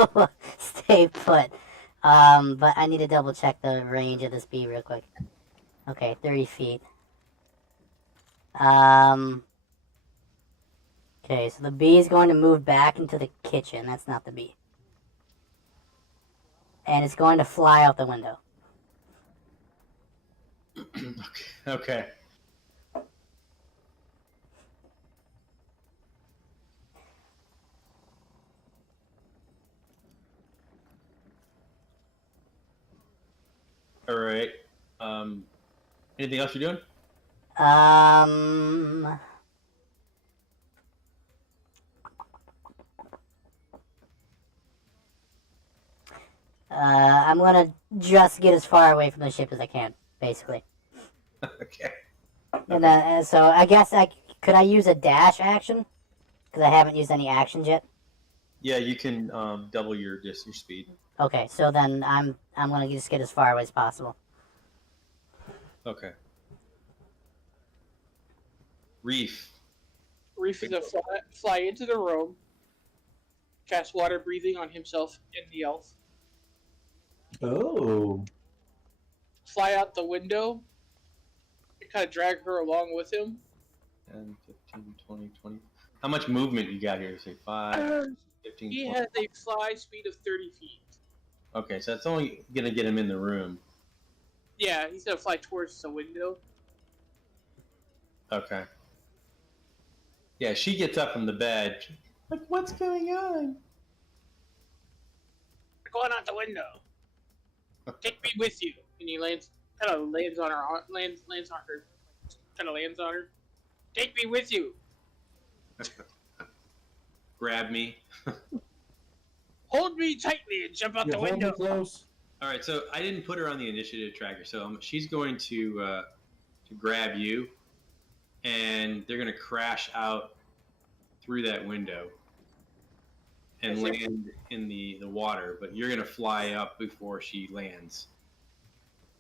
stay put. But I need to double check the range of this bee real quick. Okay, 30 feet. Okay, so the bee is going to move back into the kitchen. That's not the bee. And it's going to fly out the window. Okay. All right. Anything else you're doing? I'm gonna just get as far away from the ship as I can, basically. Okay. And so I guess could I use a dash action? Because I haven't used any actions yet. Yeah, you can double your speed. Okay, so then I'm gonna just get as far away as possible. Okay. Reef. Reef is gonna fly into the room, cast water breathing on himself and the elf. Oh. Fly out the window and kind of drag her along with him. 10, 15, 20, 20. How much movement you got here? Say 5, 15, He 20. has a fly speed of 30 feet. Okay, so that's only going to get him in the room. Yeah, he's gonna fly towards the window. Okay. Yeah, she gets up from the bed. Like, what's going on? We're going out the window. Take me with you. And he lands on her. Lands on her. Kind of lands on her. Take me with you. Grab me. Hold me tightly and jump out the Hold window. me close. All right, so I didn't put her on the initiative tracker, so she's going to grab you, and they're going to crash out through that window and land in the water, but you're going to fly up before she lands.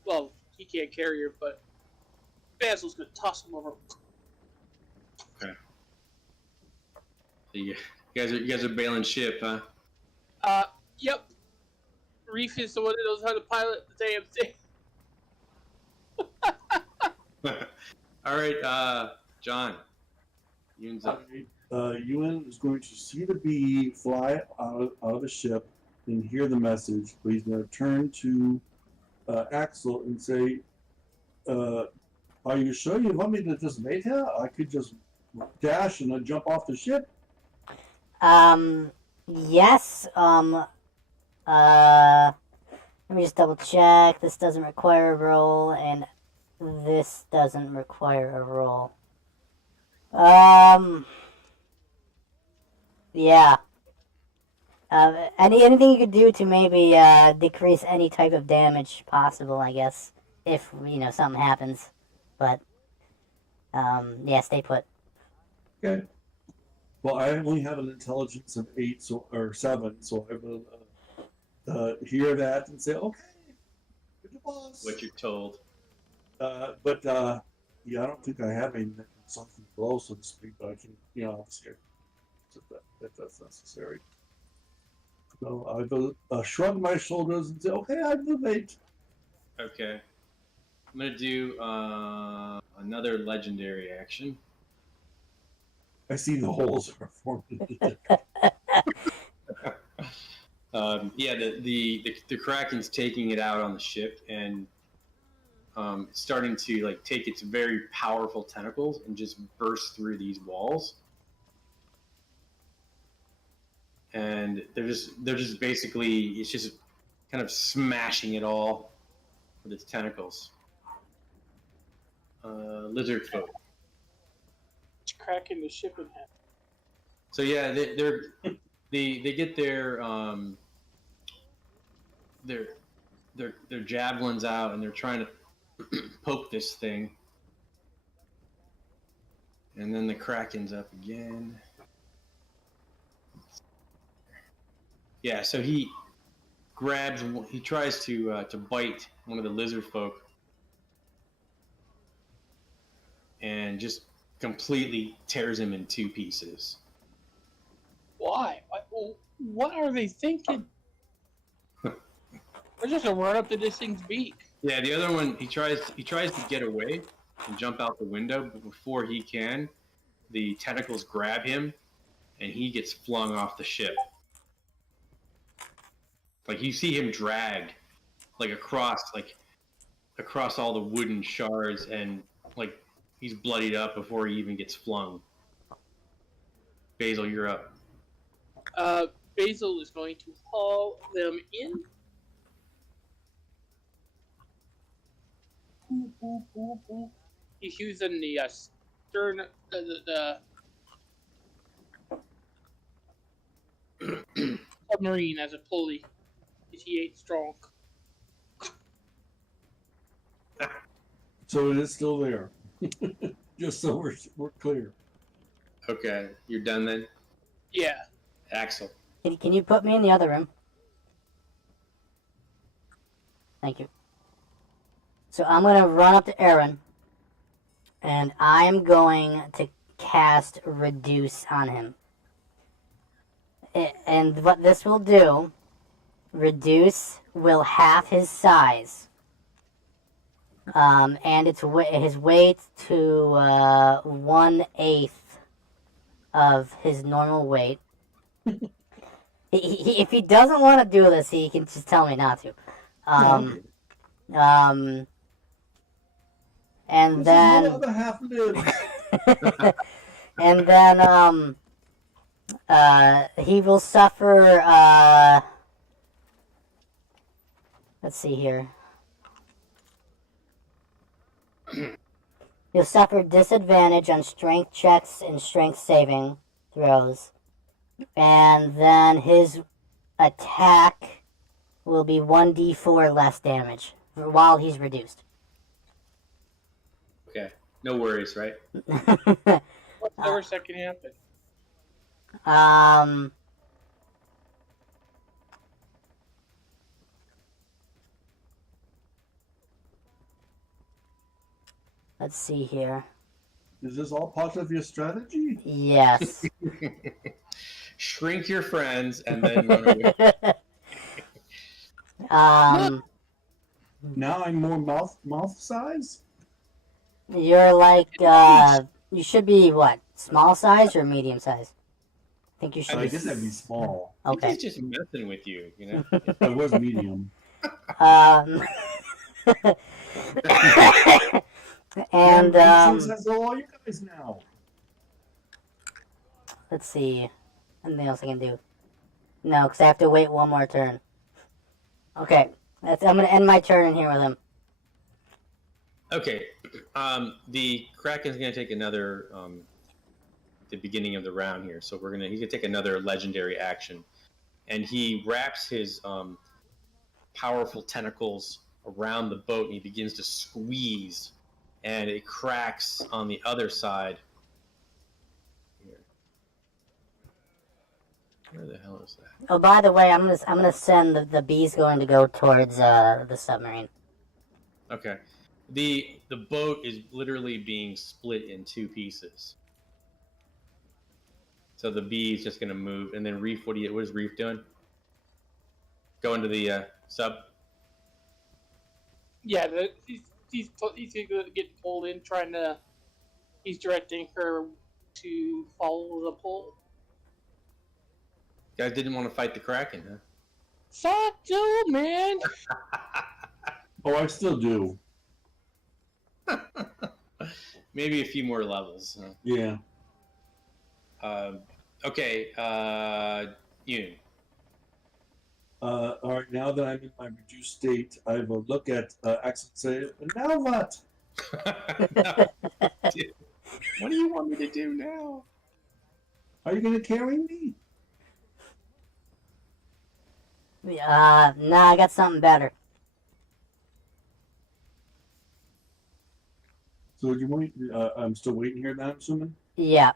Well, he can't carry her, but Basil's gonna toss him over. Okay. So you guys are bailing ship, huh? Yep. Reef is the one that knows how to pilot the damn thing. All right, John. Ewan's up. Ewan is going to see the bee fly out of the ship and hear the message, but he's going to turn to Axel and say, are you sure you want me to just wait here? I could just dash and then jump off the ship. Yes. Let me just double check. This doesn't require a roll, and this doesn't require a roll. Yeah. Anything you could do to maybe decrease any type of damage possible, I guess, if something happens. But yeah, stay put. Okay. Well, I only have an intelligence of 8 or 7, so I have a hear that and say, "Okay, you're the boss." What you're told. But yeah, I don't think I have any something blow, so to speak. But I can, obviously, if that's necessary. So I will shrug my shoulders and say, "Okay, I will wait." Okay. I'm gonna do another legendary action. I see the holes are forming. Yeah, the Kraken's taking it out on the ship and starting to like take its very powerful tentacles and just burst through these walls. And they're just basically it's just kind of smashing it all with its tentacles. Lizard folk. It's cracking the ship in half. So yeah, they get their javelins out and they're trying to poke this thing. And then the Kraken's up again. Yeah, so he tries to bite one of the lizard folk, and just completely tears him in two pieces. Why? What are they thinking? We're just gonna run up to this thing's beak. Yeah, the other one he tries to get away and jump out the window, but before he can, the tentacles grab him, and he gets flung off the ship. Like you see him dragged, like across all the wooden shards, and like he's bloodied up before he even gets flung. Basil, you're up. Basil is going to haul them in. He's using the stern, the submarine as a pulley. He ain't strong. So it is still there. Just so we're clear. Okay, you're done then? Yeah. Axel. Can you put me in the other room? Thank you. So I'm going to run up to Aaron, and I'm going to cast Reduce on him. And what this will do, Reduce will half his size. And it's his weight to 1/8 of his normal weight. If he doesn't want to do this, he can just tell me not to. And then the other half lives. and then he will suffer let's see here. He'll suffer disadvantage on strength checks and strength saving throws. And then his attack will be 1d4 less damage while he's reduced. Okay, no worries, right? What's the worst that can happen? Let's see here. Is this all part of your strategy? Yes. Shrink your friends and then run away. Now I'm more mouth size? You're like, you should be what? Small size or medium size? I think you should I be. guess that'd be small. Okay. He's just messing with you, you know? I was medium. And That's all you guys now. let's see. Anything else I can do? No, because I have to wait one more turn. Okay, I'm gonna end my turn in here with him. Okay, the Kraken's gonna take another the beginning of the round here, so he's gonna take another legendary action, and he wraps his powerful tentacles around the boat and he begins to squeeze, and it cracks on the other side. Here. Where the hell is that? Oh, by the way, I'm gonna send the bees going to go towards the submarine. Okay. The boat is literally being split in two pieces. So the bee is just gonna move, and then Reef. What is Reef doing? Go into the sub. Yeah, he's getting pulled in, trying to. He's directing her to follow the pull. You guys didn't want to fight the Kraken, huh? Fuck you, man! Oh, I still do. Maybe a few more levels. Huh? Yeah. Okay, Yoon. All right, now that I'm in my reduced state, I will look at Axel and say, now what? Dude, what do you want me to do now? Are you going to carry me? Nah, I got something better. So you want? I'm still waiting here now, I'm assuming? Yeah.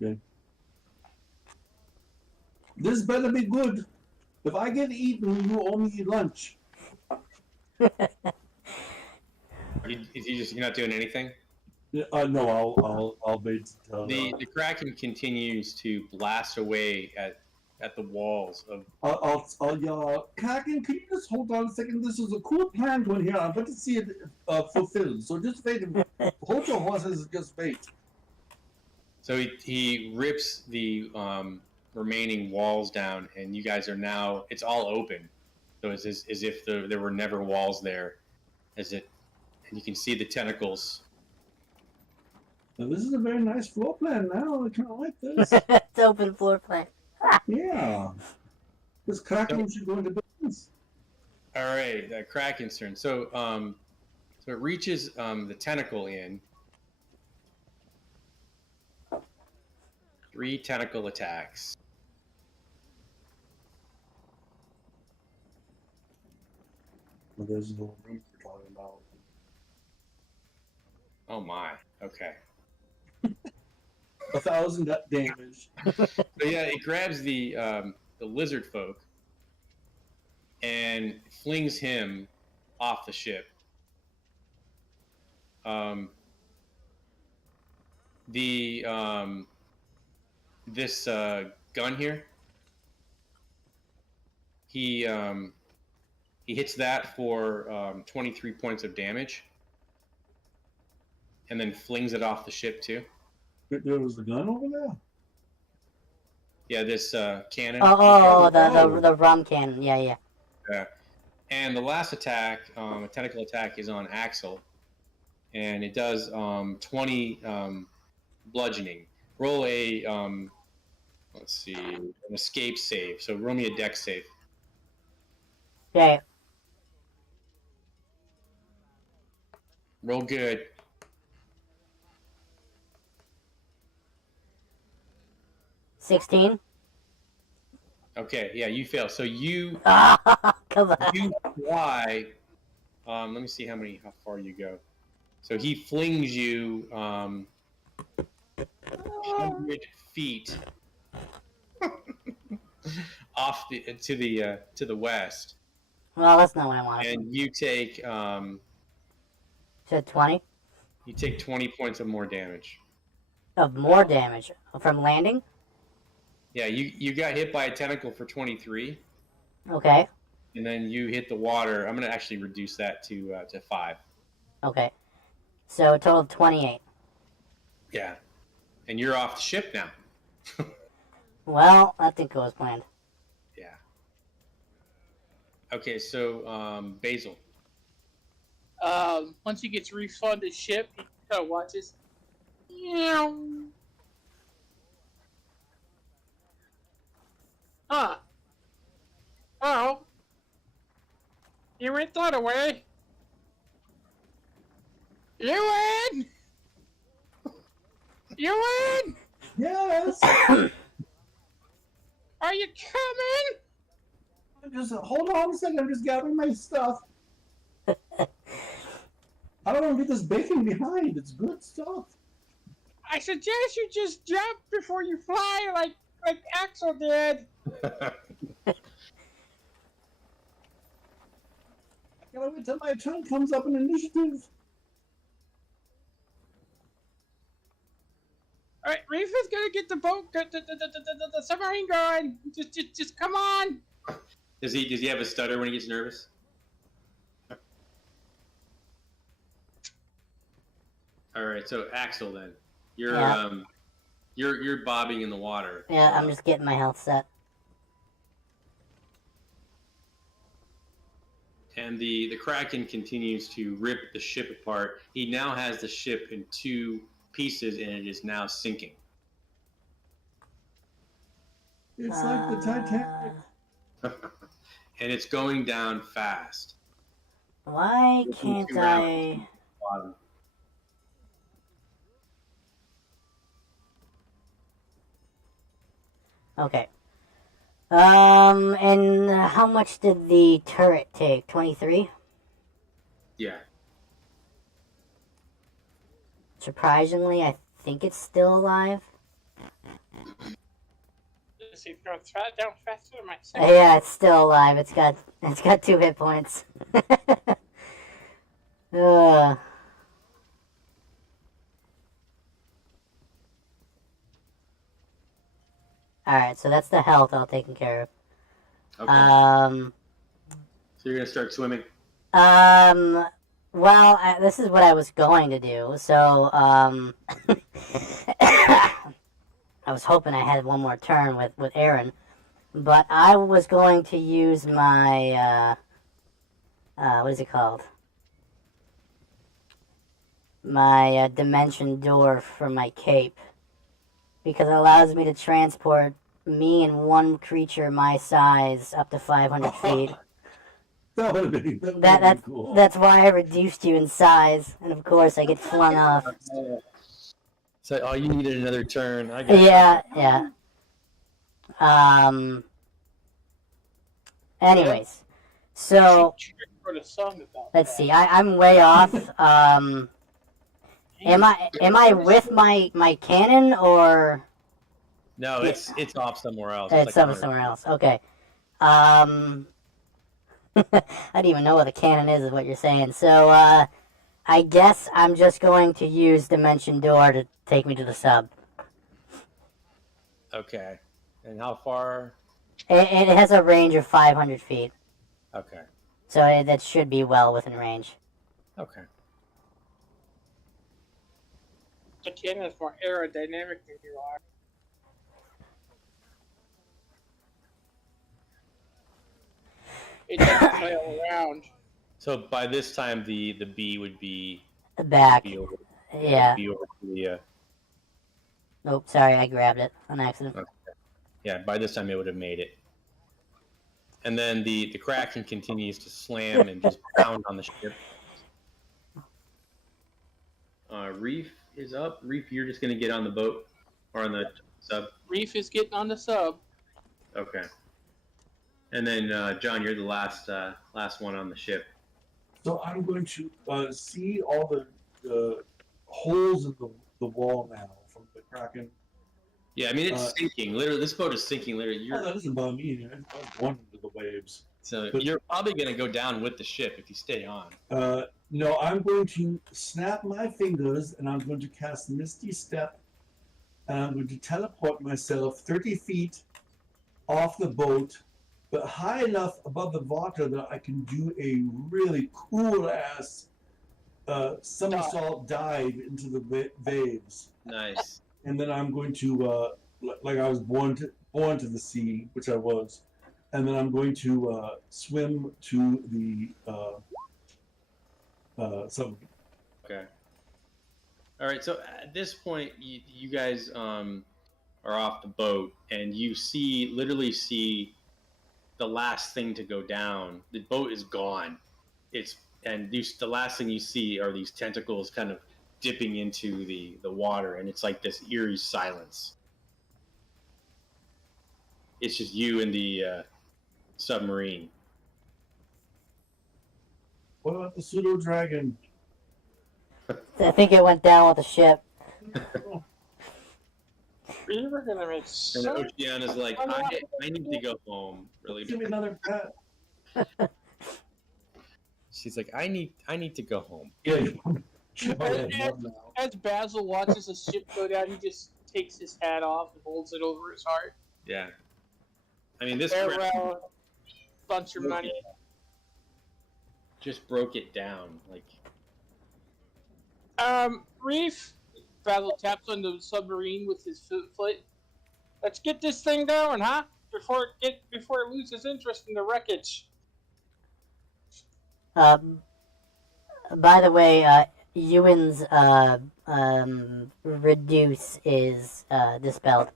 Okay. This better be good. If I get eaten, you owe me lunch. You're not doing anything? No, I'll wait. The Kraken continues to blast away at the walls of. I'll yell out, Kraken, can you just hold on a second? This is a cool plan going here. I'm about to see it fulfilled. So just wait. Hold your horses and just wait. So he rips the remaining walls down, and you guys are now. It's all open. So it's as if there were never walls there, and you can see the tentacles. Now, this is a very nice floor plan now. I kind of like this. It's open floor plan. Yeah. This Kraken should go into business. All right, Kraken's turn. So it reaches the tentacle in. 3 tentacle attacks. Well, there's a little room we're talking about. Oh my. Okay. 1,000 damage. So yeah, it grabs the lizard folk and flings him off the ship. This gun here, he hits that for 23 points of damage, and then flings it off the ship too. There was the gun over there? Yeah, this cannon. The rum cannon. Yeah. Yeah. And the last attack, a tentacle attack, is on Axel, and it does 20 bludgeoning. Roll a let's see, an escape save. So roll me a dex save. Okay. Roll good. $16. Okay, yeah, you fail. So you Come on. you fly. Let me see how far you go. So he flings you 100 feet off to the west. Well, that's not what I wanted. And you take To 20 you take 20 points of more damage. of more damage from landing. Yeah, you got hit by a tentacle for 23, Okay. and then you hit the water. I'm gonna actually reduce that to 5. Okay. So a total of 28. Yeah, and you're off the ship now. Well, that didn't go as planned. Yeah. Okay, so Basil. Once he gets refunded his ship, he kind of watches. Meow. Huh. Oh. You went that away. You in? You in? Yes! Are you coming? Just hold on a second, I'm just gathering my stuff. I don't want to leave this bacon behind. It's good stuff. I suggest you just jump before you fly like like Axel did. I gotta wait till my turn comes up in initiative. All right, Reef is gonna get the boat, the submarine going. Just come on. Does he have a stutter when he gets nervous? All right, so Axel, then you're Yeah. you're bobbing in the water. Yeah, I'm just getting my health set. And the Kraken continues to rip the ship apart. He now has the ship in two pieces, and it is now sinking. It's like the Titanic. And it's going down fast. Why can't I? Bottom. Okay. And how much did the turret take? 23? Yeah. Surprisingly, I think it's still alive. Is he going down faster than myself? Yeah, it's still alive. It's got 2 hit points. Alright, so that's the health all taken care of. Okay. Um, So you're gonna start swimming. well, this is what I was going to do. So, I was hoping I had one more turn with Aaron, but I was going to use my, what is it called? My dimension door for my cape, because it allows me to transport me and one creature my size up to 500 feet. That would have been cool. That's why I reduced you in size, and of course I get flung off. So, oh, you needed another turn. I got Yeah. Anyways, so let's see. I'm way off. Am I with my cannon or? No, it's off somewhere else. It's like somewhere else. Okay. I don't even know what a cannon is what you're saying. So, I guess I'm just going to use Dimension Door to take me to the sub. Okay. And how far? It has a range of 500 feet. Okay. So that should be well within range. Okay. The cannon is more aerodynamic than you are. It doesn't flail around. So by this time, the bee would be Back. Be over, Yeah. Be over to the. Oh, sorry, I grabbed it on accident. Okay. Yeah, by this time it would have made it. And then the Kraken continues to slam and just pound on the ship. Reef is up. Reef, you're just going to get on the boat or on the sub. Reef is getting on the sub. Okay. And then John, you're the last one on the ship. So I'm going to see all the holes in the wall now from the Kraken. Yeah, I mean it's sinking. Literally, this boat is sinking. Literally, That doesn't bother me. I'm going into the waves. So you're probably going to go down with the ship if you stay on. No, I'm going to snap my fingers and I'm going to cast Misty Step and I'm going to teleport myself 30 feet off the boat, but high enough above the water that I can do a really cool ass somersault dive into the waves. Nice. And then I'm going to, like I was born to the sea, which I was, and then I'm going to swim to the submarine. Okay. All right. So at this point, you guys are off the boat, and you literally see the last thing to go down. The boat is gone. The last thing you see are these tentacles kind of dipping into the water, and it's like this eerie silence. It's just you and the submarine. What about the pseudo dragon? I think it went down with the ship. We were gonna make And so. Oceana's like, I need to go home. Really Give me bad. another bet. She's like, I need to go home. Yeah. As Basil watches the ship go down, he just takes his hat off and holds it over his heart. Yeah. I mean, this Farewell, bunch of money. just broke it down. Like, Reef. Basil taps on the submarine with his foot. Let's get this thing going, huh? Before it loses interest in the wreckage. By the way, Ewan's reduce is dispelled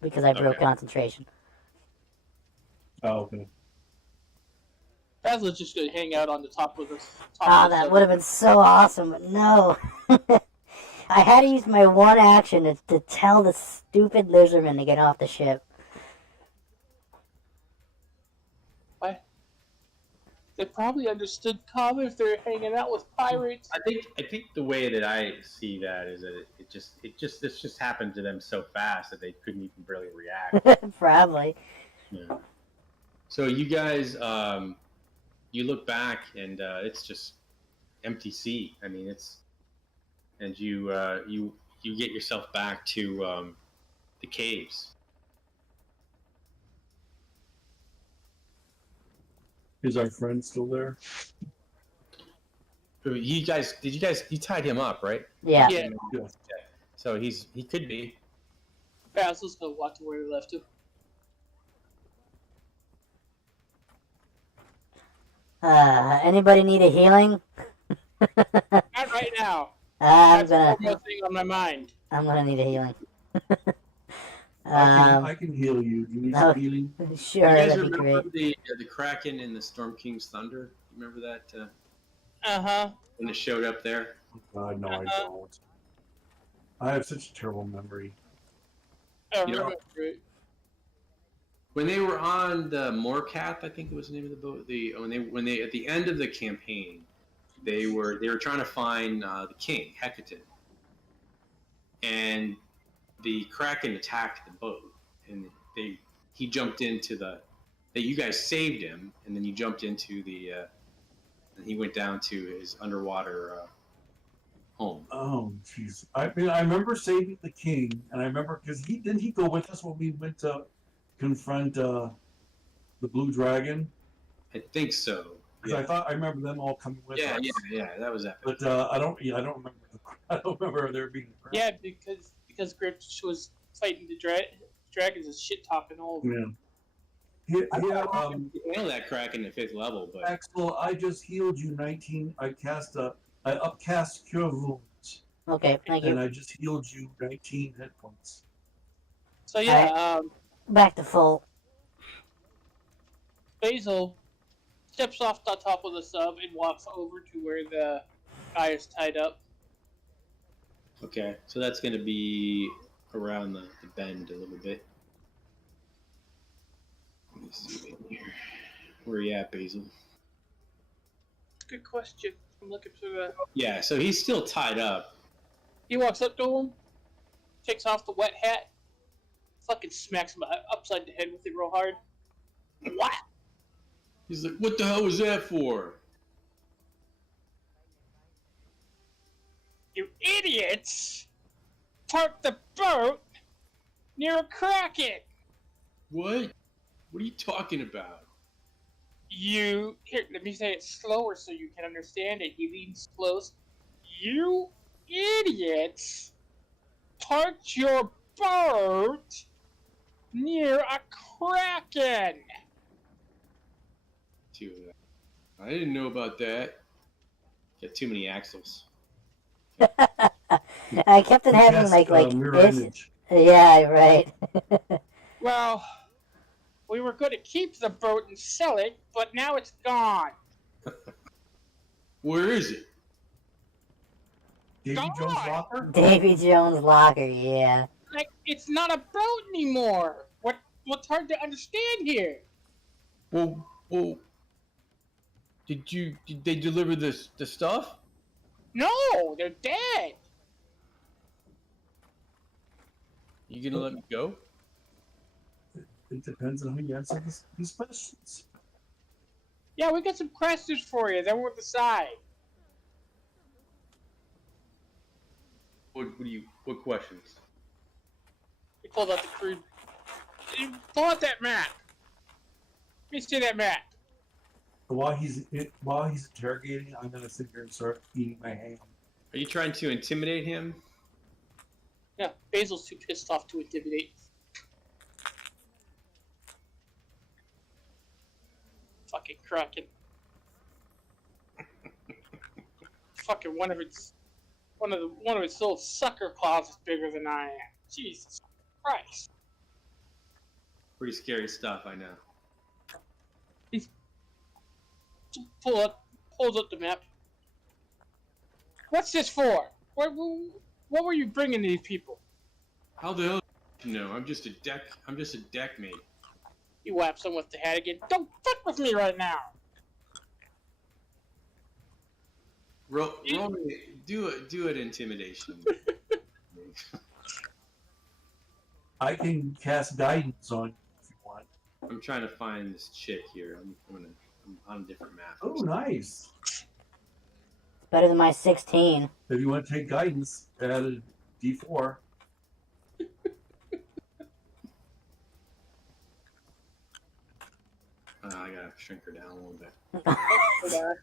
because I broke Okay. concentration. Oh, okay. Basil's just gonna hang out on the top of this. That would have been so awesome, but no. I had to use my one action to tell the stupid lizardman to get off the ship. What? They probably understood common if they're hanging out with pirates. I think the way that I see that is that this just happened to them so fast that they couldn't even really react. Probably. Yeah. So you guys, you look back and it's just empty sea. I mean, and you get yourself back to the caves. Is our friend still there? You tied him up, right? Yeah. Yeah. Yeah. So he could be. Basil's gonna walk to where he left him. Anybody need a healing? Not right now. I'm That's gonna. one more thing on my mind. I'm gonna need a healing. I can heal you. Do you need some healing? Sure, You guys that'd be remember great. the Kraken in the Storm King's Thunder? You remember that Uh-huh. when it showed up there? No, I don't. I have such a terrible memory. I You know- remember it. When they were on the Morcath, I think it was the name of the boat. When they at the end of the campaign, they were trying to find the king Hecate, and the Kraken attacked the boat, and he jumped into you guys saved him, and then you jumped into and he went down to his underwater home. Oh, jeez. I mean, I remember saving the king, and I remember because he go with us when we went to confront the blue dragon. I think so. Because I remember them all coming with us. Yeah, that was epic. But I don't remember. I don't remember there being. A Yeah, because Grips was fighting the dragons and shit talking all over. Yeah. Yeah. You handle that Kraken at 5th level, but Axel, I just healed you 19. I upcast Cure Wounds, Okay, thank and you. I just healed you 19 hit points. So yeah, Back to full. Basil steps off the top of the sub and walks over to where the guy is tied up. okay. So that's going to be around the bend a little bit. Let me see here. Where are you at, Basil? Good question. I'm looking through the. Yeah, so he's still tied up. He walks up to him, takes off the wet hat, fucking smacks him upside the head with it real hard. What? He's like, what the hell was that for? You idiots! Parked the boat near a Kraken! What? What are you talking about? Here, let me say it slower so you can understand it. He leans close. You idiots! Parked your boat near a Kraken! I didn't know about that. Got too many axles. I kept it having Cast, like mirror this. image. Yeah, right. Well, we were going to keep the boat and sell it, but now it's gone. Where is it? Davy God! Jones locker? Davy Jones' locker. Yeah. Like, it's not a boat anymore. What's hard to understand here? Well, did they deliver the stuff? No, they're dead. You gonna let me go? It depends on how you answer these questions. Yeah, we got some questions for you. Then we'll decide. What questions? We pulled out the crude. Pull out that map. Let me see that map. While he's interrogating, I'm gonna sit here and start eating my ham. Are you trying to intimidate him? Yeah, Basil's too pissed off to intimidate. Fucking Kraken. Fucking one of its little sucker claws is bigger than I am. Jesus Christ. Pretty scary stuff, I know. Pulls up the map. What's this for? What were you bringing these people? How the hell do you know? I'm just a deck mate. He whaps him with the head again. Don't fuck with me right now. Roll do an intimidation. I can cast guidance on you if you want. I'm trying to find this chick here. I'm on a different map. Oh, nice. It's better than my 16. If you want to take guidance, add a D4. I gotta shrink her down a little bit.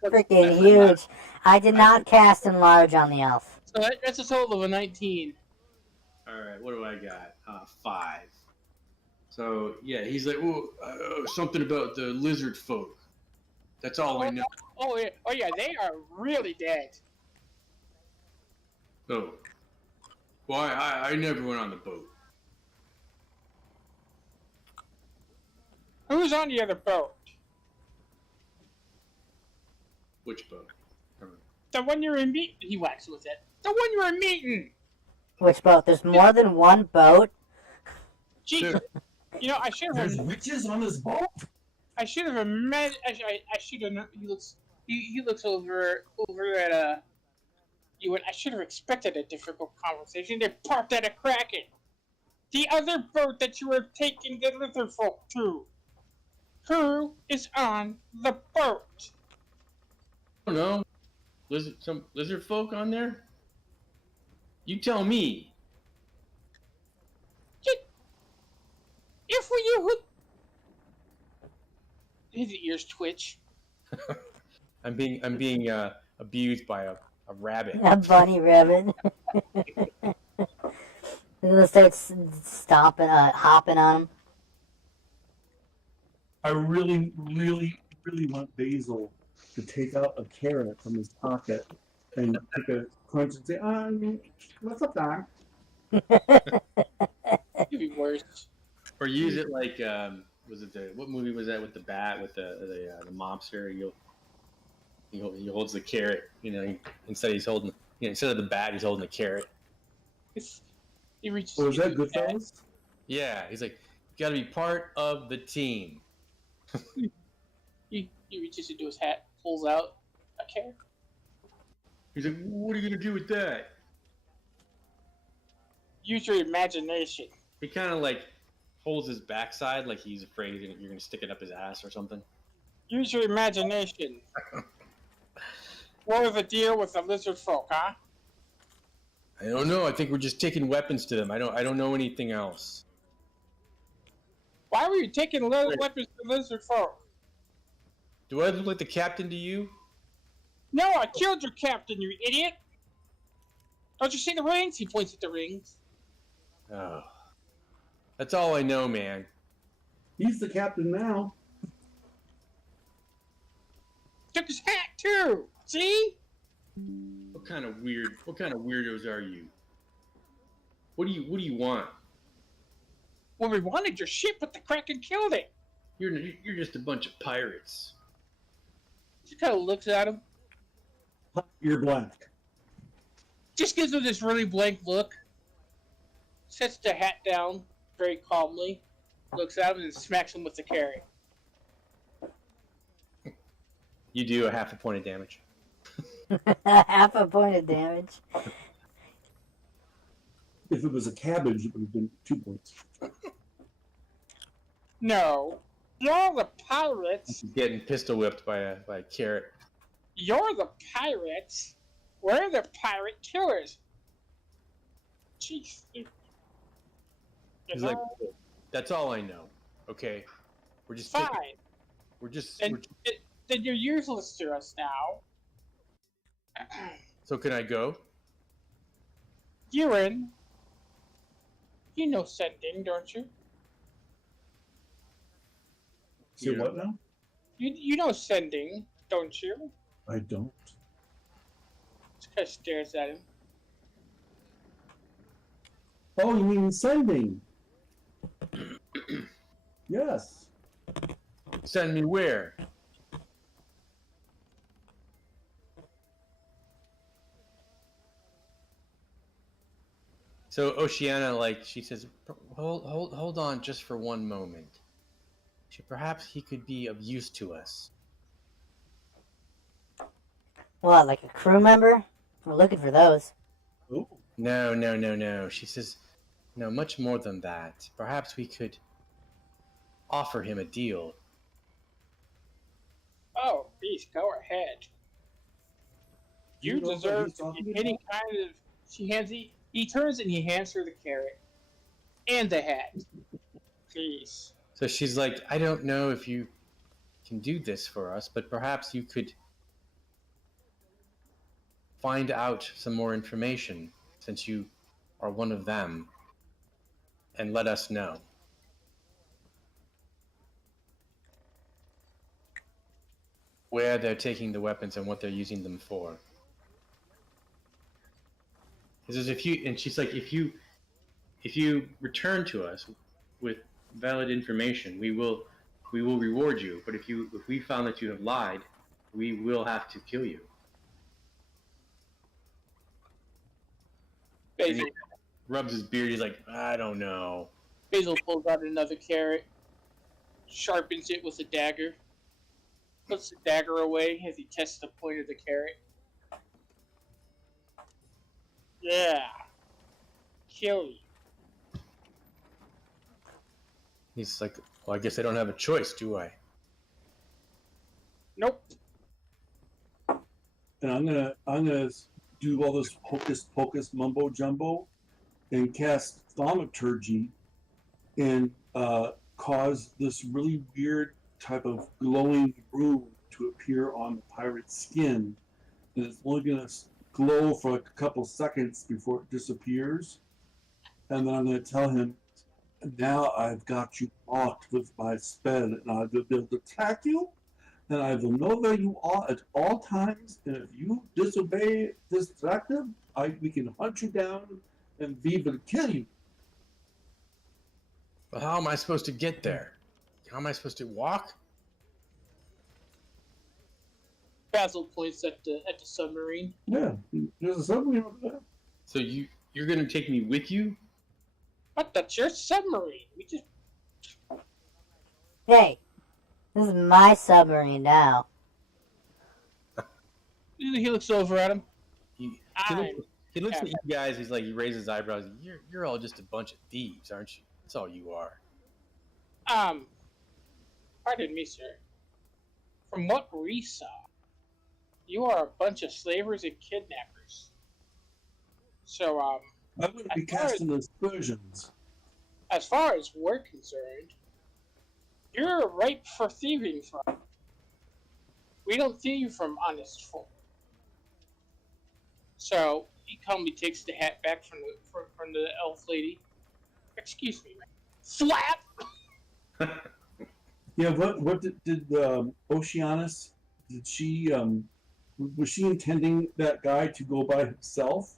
Freaking huge. I did not cast enlarge on the elf. So that's a total of a 19. Alright, what do I got? 5. So, yeah, he's like, something about the lizard folk. That's all I know. Oh yeah, they are really dead. Oh. Well, I never went on the boat. Who's on the other boat? Which boat? The one you were meeting. He whacks with it. The one you were meeting. Which boat? There's more than one boat? Jeez. You know, I should have. There's witches on this boat? I should have imagined. I should have. He looks over at you, and I should have expected a difficult conversation. They parked at a Kraken. The other boat that you were taking the lizard folk to. Who is on the boat? I don't know. Some lizard folk on there? You tell me. If you who... His ears twitch. I'm being abused by a rabbit. A bunny rabbit. He's gonna start hopping on him. I really, really, really want Basil to take out a carrot from his pocket and take a crunch and say, what's up, Doc? It'd be worse. Or use it like what movie was that with the bat with the mobster? He holds the carrot. Instead of the bat, he's holding the carrot. He reaches. Was that Goodfellas? Yeah, he's like, got to be part of the team. He reaches into his hat, pulls out a carrot. He's like, what are you gonna do with that? Use your imagination. He kind of like holds his backside like he's afraid you're gonna stick it up his ass or something. Use your imagination. What was the deal with the lizard folk, huh? I don't know. I think we're just taking weapons to them. I don't know anything else. Why were you taking weapons to lizard folk? Do I look like the captain to you? No, I killed your captain, you idiot! Don't you see the rings? He points at the rings. Oh. That's all I know, man. He's the captain now. Took his hat too. See? What kind of weirdos are you? What do you want? Well, we wanted your ship, but the Kraken killed it. You're just a bunch of pirates. She kind of looks at him. You're black. Just gives him this really blank look. Sets the hat down very calmly. Looks at him and smacks him with the carrot. You do a half a point of damage. Half a point of damage. If it was a cabbage, it would have been 2 points. No, you're the pirates. Getting pistol whipped by a carrot. You're the pirates. We're the pirate killers. Jeez. He's like, that's all I know. Okay, we're just Fine. we're just. Then you're useless to us now. So can I go? Ewan, you know sending, don't you? Say Yeah. what now? You know sending, don't you? I don't. This guy stares at him. Oh, you mean sending? Yes. Send me where? So Oceana, like, she says, hold on just for one moment. Perhaps he could be of use to us. What, like a crew member? We're looking for those. Oh. No. She says, no, much more than that. Perhaps we could offer him a deal. Oh, please go ahead. You know what deserve he's to talking be any kind of. He turns and he hands her the carrot and the hat. Please. So she's like, I don't know if you can do this for us, but perhaps you could find out some more information since you are one of them and let us know. Where they're taking the weapons and what they're using them for. Because she's like, if you return to us with valid information, we will reward you. But if we found that you have lied, we will have to kill you. Basil, Rubs his beard. He's like, I don't know. Basil pulls out another carrot, sharpens it with a dagger, puts the dagger away as he tests the point of the carrot. Yeah. Kill you. He's like, well, I guess I don't have a choice, do I? Nope. And I'm gonna do all this hocus pocus mumbo jumbo and cast thaumaturgy and cause this really weird type of glowing room to appear on the pirate's skin, and it's only gonna glow for like a couple seconds before it disappears. And then I'm gonna tell him, now I've got you marked with my spell, and I will be able to attack you, and I will know where you are at all times, and if you disobey this directive, we can hunt you down and we will kill you. Well, how am I supposed to get there? How am I supposed to walk? Basil points at the submarine. Yeah, there's a submarine over there. So you're gonna take me with you? But that's your submarine. We just. Hey, this is my submarine now. He looks over at him. He I'm looks at you guys. He's like, he raises his eyebrows. You're all just a bunch of thieves, aren't you? That's all you are. Pardon me, sir. From what we saw, you are a bunch of slavers and kidnappers. So, I'm going to be casting aspersions. as far as we're concerned, you're ripe for thieving from. We don't thieve from honest folk. So he calmly takes the hat back from the elf lady. Excuse me, man. Slap. Yeah, what did Oceanus? Did she was she intending that guy to go by himself?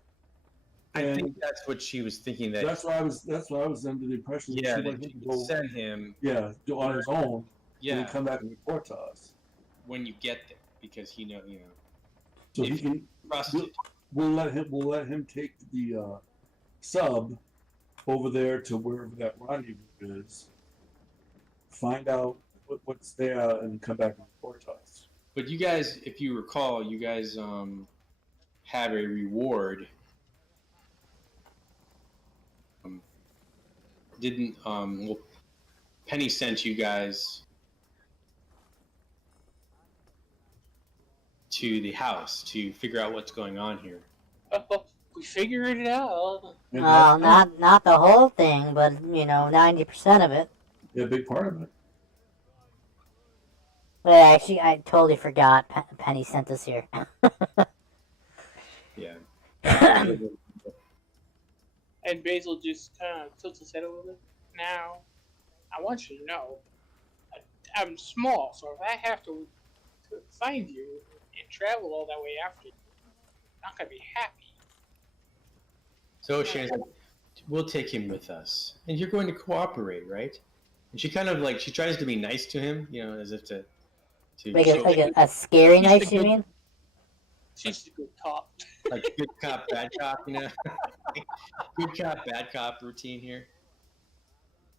I think that's what she was thinking. That's why I was under the impression that Yeah, she that wanted you him to could go, send him. yeah, do on his own, Yeah, and come back and report to us. when you get there, because he know. So If he can. Trusted. We'll let him take the sub over there to wherever that rendezvous is. Find out what's there and come back and report to us. But you guys, if you recall, you guys have a reward didn't well, Penny sent you guys to the house to figure out what's going on here. We figured it out. And Well, that's not the whole thing, but 90% of it. a big part of it. But actually, I totally forgot. Penny sent us here. Yeah. And Basil just kind of tilts his head a little bit. Now, I want you to know, I'm small, so if I have to find you and travel all that way after you, I'm not gonna be happy. So Shannon's like, we'll take him with us, and you're going to cooperate, right? And she kind of like she tries to be nice to him, as if to Like show a scary He's knife, the you good- mean? She's the good cop. like good cop, bad cop, good cop, bad cop routine here.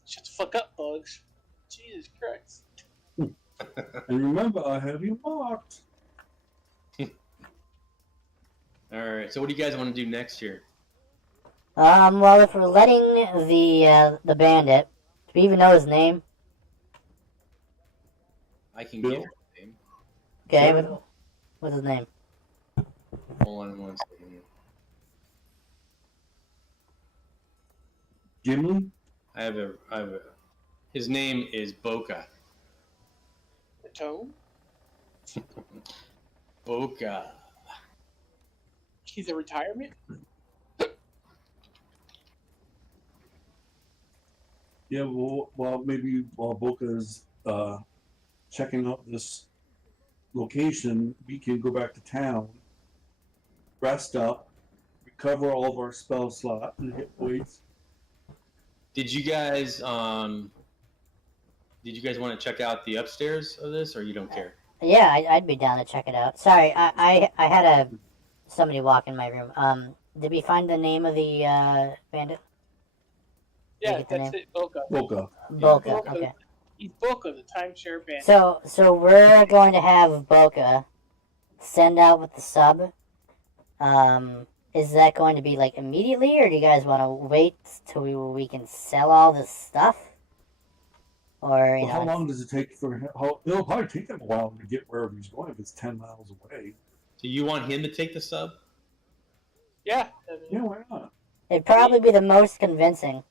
Shut the fuck up, Bugs. Jesus Christ. And remember, I have you marked. All right. So what do you guys want to do next here? Well, if we're letting the bandit, do we even know his name? I can Bill? give her a name. Okay, Sure. what's his name? Hold on one second here. Gimli? I have a. His name is Boca. The tone? Boca. He's a retirement? Yeah, well, maybe while Boca's checking out this location, we can go back to town, rest up, recover all of our spell slot and hit points. Did you guys want to check out the upstairs of this, or you don't care? Yeah, I'd be down to check it out. Sorry, I had somebody walk in my room. Did we find the name of the bandit? Yeah, get the that's name? it, Boca. Boca. Boca. Boca. Okay. He's Boca, the timeshare bandit. So we're going to have Boca send out with the sub. Is that going to be like immediately, or do you guys want to wait till we can sell all this stuff? Or Well, how long does it take for him? It'll probably take him a while to get wherever he's going if it's 10 miles away. Do you want him to take the sub? Yeah. Yeah, why not? it'd probably be the most convincing.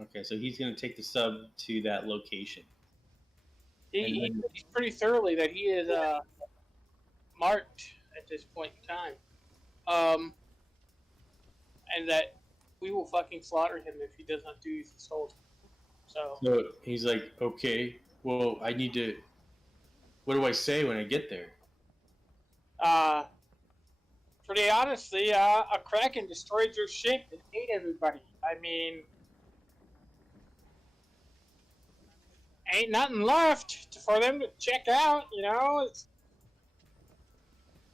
Okay, so he's going to take the sub to that location. He's pretty thoroughly that he is marked at this point in time. And that we will fucking slaughter him if he does not do as he's told. So He's like, okay, well, I need to. What do I say when I get there? pretty honestly, a Kraken destroyed your ship and ate everybody. I mean, ain't nothing left for them to check out, you know?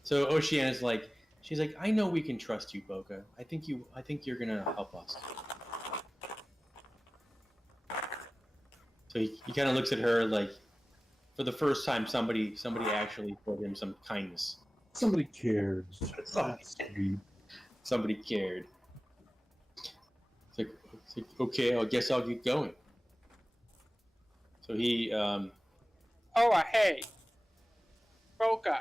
So Oceana's like, she's like, I know we can trust you, Boca. I think you're gonna help us. So he kind of looks at her like, for the first time, somebody actually showed him some kindness. Somebody cares. That's sweet. Somebody cared. It's like, okay, I guess I'll get going. So he, Hey, Boca,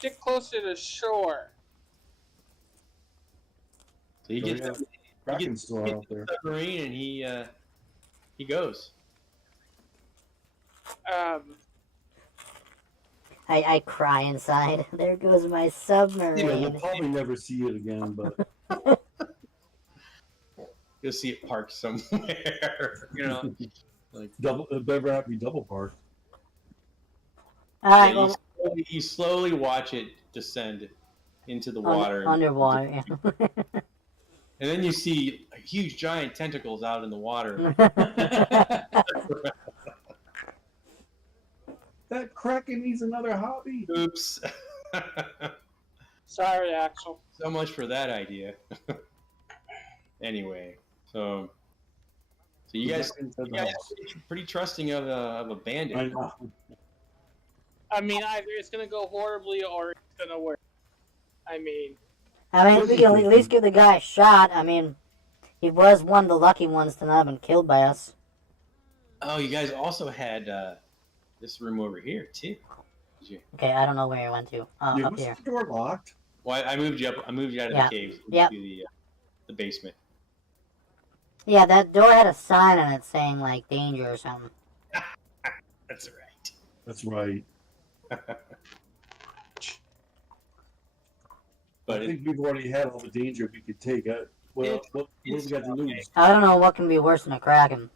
get closer to shore. so he gets, yeah. he Kraken's gets still out there. the submarine and he goes. I cry inside. There goes my Yeah, submarine. we'll probably never see it again, but You'll see it parked somewhere, you know. Like double, it better not be double parked. All right, yeah, well, you slowly watch it descend into the water. underwater. Yeah. And then you see huge giant tentacles out in the water. That Kraken needs another hobby. Oops. Sorry, Axel. So much for that idea. Anyway, so you guys are pretty trusting of a I bandit. know. I mean, either it's gonna go horribly or it's gonna work. I mean, I mean, we can at least give the guy a shot. I mean, He was one of the lucky ones to not have been killed by us. Oh, you guys also had this room over here too. Did you? Okay, I don't know where he went to. Yeah, Up was here. the door locked? Well, I moved you up. I moved you out of Yeah. the cave Yep. into the basement. Yeah, that door had a sign on it saying, like, danger or something. That's right. That's right. But I think we've already had all the danger we could take. What It's- have we got to lose? I don't know what can be worse than a Kraken.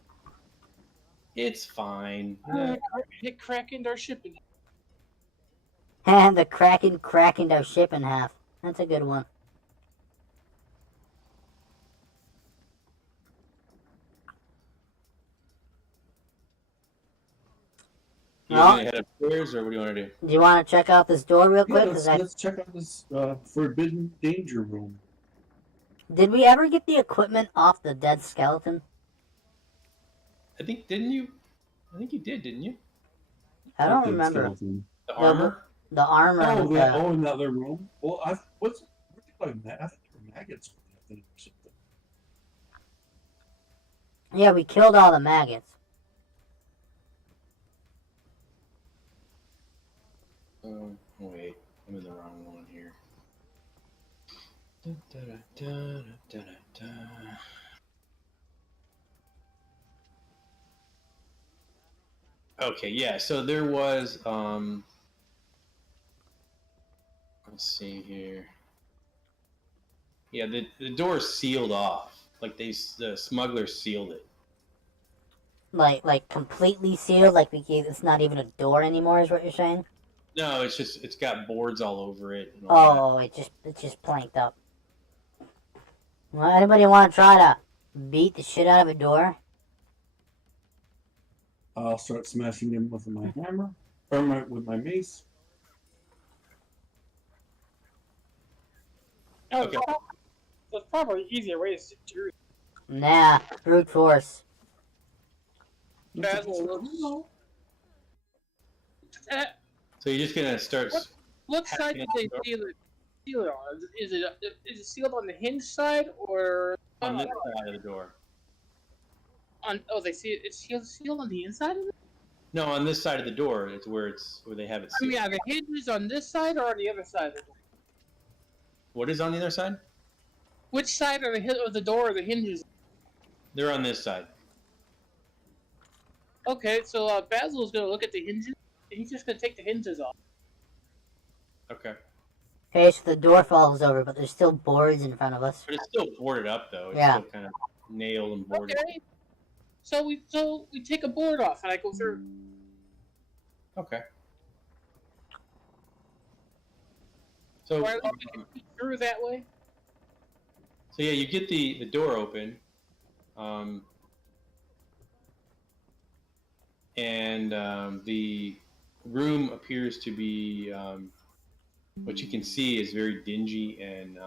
it's fine. Hit crack into our shipping. And the Kraken cracking our ship in half. That's a good one. You guys gonna head upstairs, or what do you want to do? Do you want to check out this door real Yeah, quick? let's check out this forbidden danger room. Did we ever get the equipment off the dead skeleton? I think didn't you? I think you did, didn't you? I don't Dead remember. skeleton. The armor. The armor. Oh, with yeah, the- another room. Well, what's what do you call I think there were maggots on that thing or something. Yeah, we killed all the maggots. Wait, I'm in the wrong one here. Okay, yeah. So there was. Let's see here. Yeah, the door is sealed off. Like the smugglers sealed it. Like completely sealed. Like it's not even a door anymore. Is what you're saying? No, it's got boards all over it. And all Oh, it's just planked up. Well, anybody want to try to beat the shit out of a door? I'll start smashing them with my hammer or with my mace. No, Okay. there's probably easier ways to do it. Nah, brute force. Basil looks. So you're just gonna start. What side did they seal it on? Is it sealed on the hinge side or On this side of the door. on? Oh, they see it. It's sealed on the inside of it. No, on this side of the door. It's where they have it I sealed. mean, are the hinges on this side or on the other side of the door? What is on the other side? Which side of the door are the hinges? They're on this side. Okay, so Basil's gonna look at the hinges. And he's just gonna take the hinges off. Okay. Okay, so the door falls over, but there's still boards in front of us. But it's still boarded up though. It's Yeah. still kind of nailed and boarded. Okay. So we take a board off and I go through. Okay. So, Or at least we can peek through that way. so yeah, you get the door open, and the room appears to be what you can see is very dingy and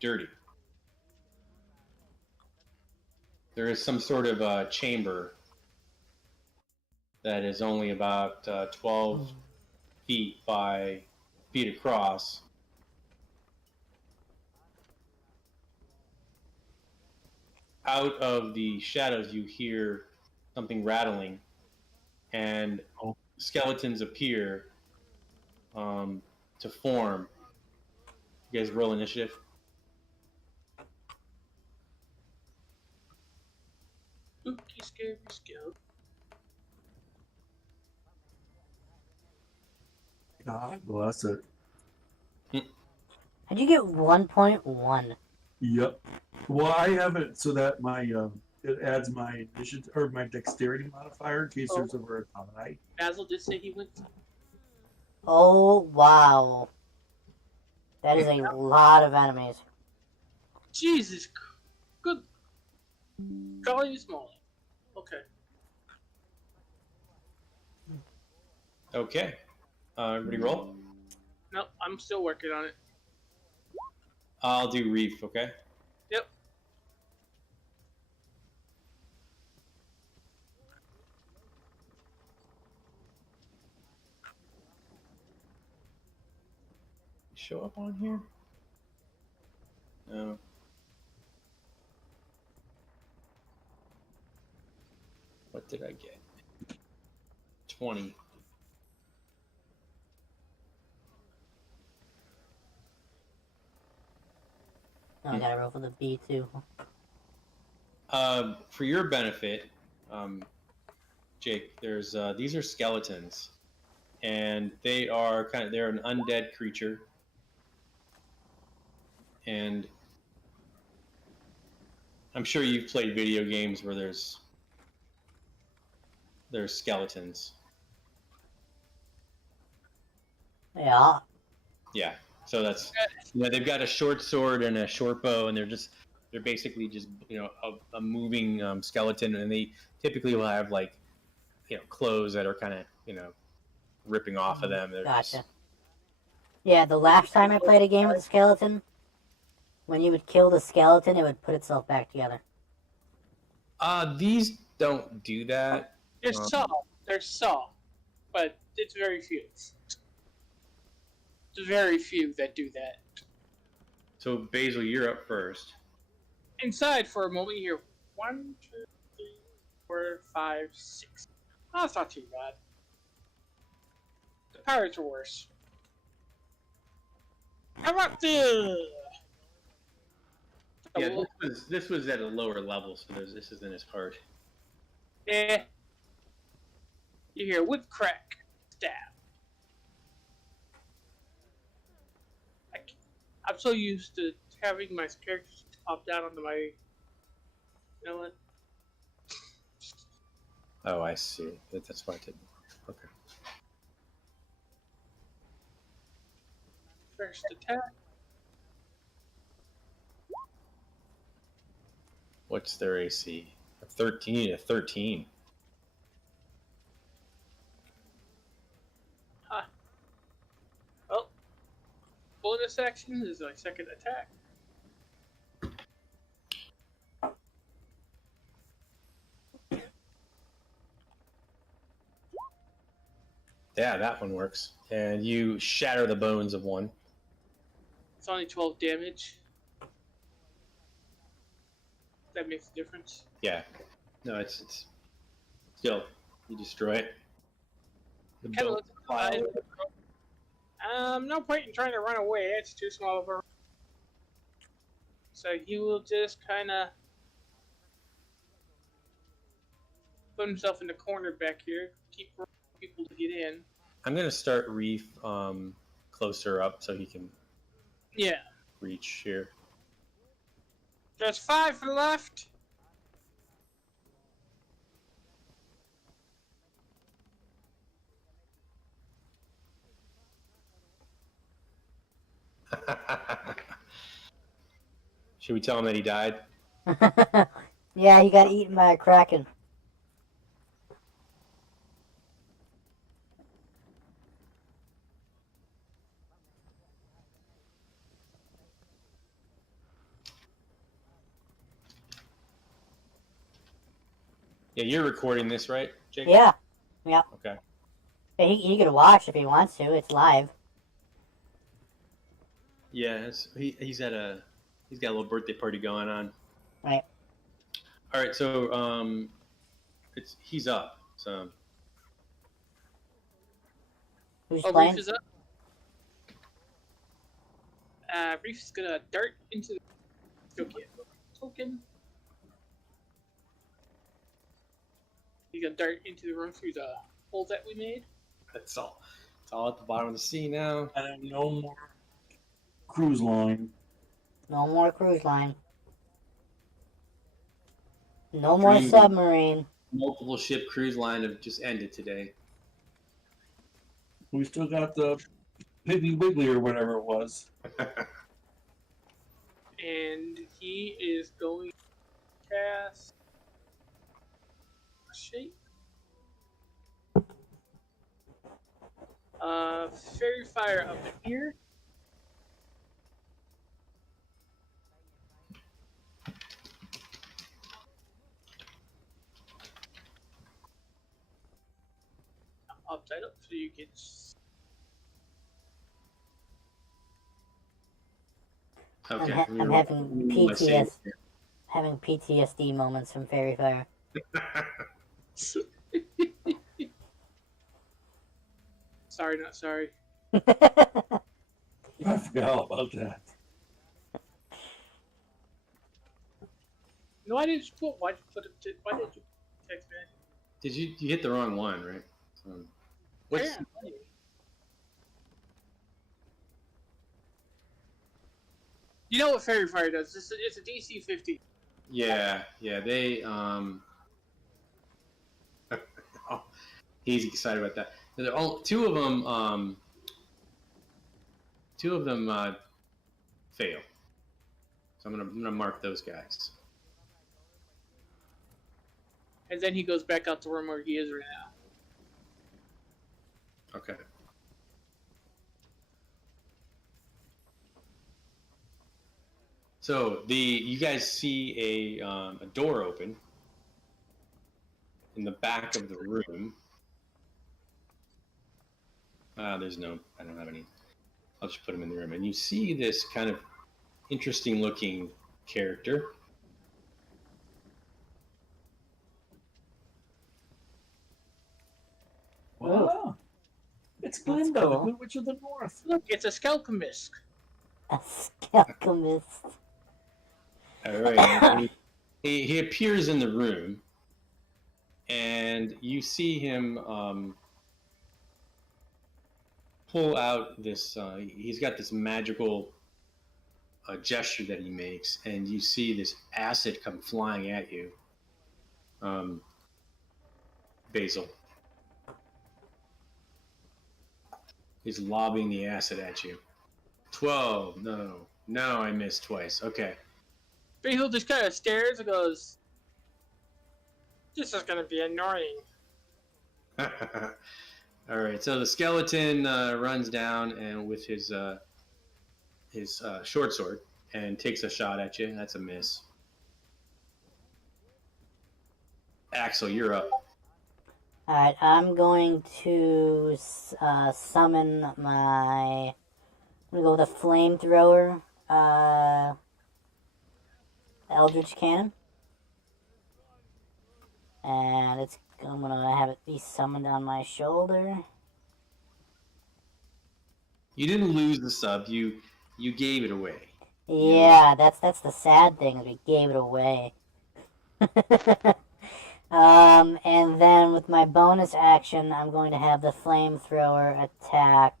dirty. There is some sort of chamber that is only about 12 feet across. Out of the shadows, you hear something rattling, and skeletons appear to form. You guys roll initiative. Spooky, scary skeleton. God bless it. How'd you get 1.1? Yep. Well, I have it so that my it adds my initiative or my dexterity modifier in case there's ever a tie. Basil did say he went. Oh, wow. That is a lot of enemies. Jesus, good. Golly small. Okay. Okay. Everybody roll. No, I'm still working on it. I'll do Reef, okay? Yep. Show up on here? No. did I get? 20. Oh, I gotta roll for the B too. For your benefit, Jake, there's these are skeletons, and they're an undead creature, and I'm sure you've played video games where there's skeletons. Yeah. Yeah. So that's they've got a short sword and a short bow, and they're basically just a moving skeleton, and they typically will have like clothes that are kind of ripping off of them. They're Gotcha. Yeah, the last time I played a game with a skeleton, when you would kill the skeleton, it would put itself back together. These don't do that. There's some. There's some. But it's very few. There's very few that do that. So Basil, you're up first. Inside for a moment, you hear 1, 2, 3, 4, 5, 6. Oh, that's not too bad. The pirates are worse. How about the... Yeah, this was at a lower level, so this isn't as hard. Yeah. You hear whip crack, stab. I'm so used to having my characters top down onto my... You know what? Oh, I see. That's why I didn't. Okay. First attack. What's their AC? A 13 to 13. Oh. Bonus action is my second attack. Yeah, that one works. And you shatter the bones of one. It's only 12 damage. That makes a difference. Yeah. No, it's still, you destroy it. The Kind of bone looks at the eyes. No point in trying to run away. It's too small of a... So he will just kind of put himself in the corner back here. Keep people to get in. I'm going to start Reef closer up so he can reach here. There's 5 left. Should we tell him that he died? Yeah, he got eaten by a kraken. Yeah, you're recording this, right, Jake? Yeah. Yeah. Okay. Yeah, he could watch if he wants to. It's live. Yeah, he's got a little birthday party going on. Right. All right, so he's up. So Who's Oh, playing? Reef is up. Reef is gonna dart into the token. He's gonna dart into the room through the hole that we made. that's all. It's all at the bottom of the sea now. And then no more cruise line. No more cruise line. No more Dream. submarine. Multiple ship cruise line have just ended today. We still got the Piggly Wiggly or whatever it was. And he is going to cast shape. Fairy fire up here. Upside up so you get. Okay. I'm having PTSD moments from Fairy Fire. Sorry, not sorry. I forgot all about that. No, why did you put? Why did you put? Why did you text me? Did you hit the wrong one, right? What's Yeah. You know what Fairy Fire does? It's a DC 50. yeah, they oh, he's excited about that. They're all, two of them fail. So I'm gonna mark those guys. And then he goes back out to room where he is right now. Okay. So you guys see a door open in the back of the room. I don't have any. I'll just put them in the room, and you see this kind of interesting looking character. Wow. It's Glinda, cool. the Good Witch of the North. Look, it's a Skelkomisk. A Skelkomist. All right. he appears in the room, and you see him pull out this. He's got this magical gesture that he makes, and you see this acid come flying at you. Basil. He's lobbing the acid at you. 12. No, I missed twice. Okay. Basil just kind of stares and goes, "This is gonna be annoying." All right. So the skeleton runs down and with his short sword and takes a shot at you. That's a miss. Axel, you're up. Alright, I'm going to summon my... I'm going to go with a flamethrower, Eldritch Cannon. And I'm going to have it be summoned on my shoulder. You didn't lose the sub. You gave it away. Yeah, that's the sad thing, we gave it away. And then with my bonus action, I'm going to have the flamethrower attack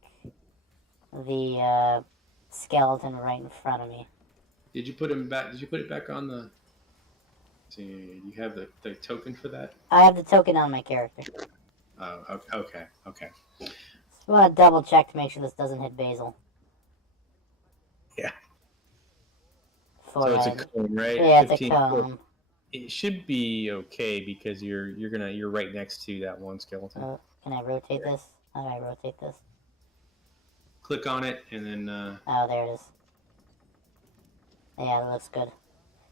the skeleton right in front of me. Did you put him back? Did you put it back on the? See, you have the token for that. I have the token on my character. Oh, okay. So I want to double check to make sure this doesn't hit Basil. Yeah. So it's a cone, right? Yeah, it's 15. a cone. It should be okay because you're right next to that one skeleton. Can I rotate this? How do I rotate this? Click on it and then. Oh, there it is. Yeah, that looks good.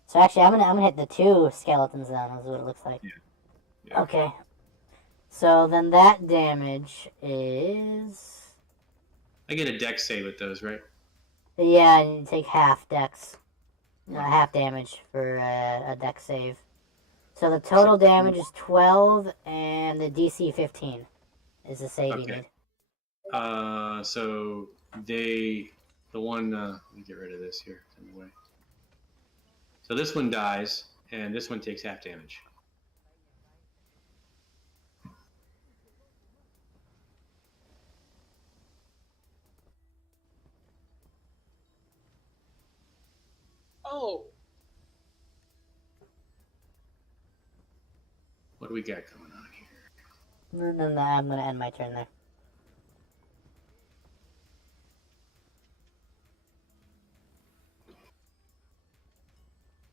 So actually, I'm gonna hit the two skeletons then. That's what it looks like. Yeah. Okay. So then that damage is. I get a dex save with those, right? Yeah, you take half dex. Half damage for a dex save. So the total damage is 12, and the DC 15 is the save you need. So the one. Let me get rid of this here. Anyway. So this one dies, and this one takes half damage. Oh. What do we got going on here? No, I'm gonna end my turn there.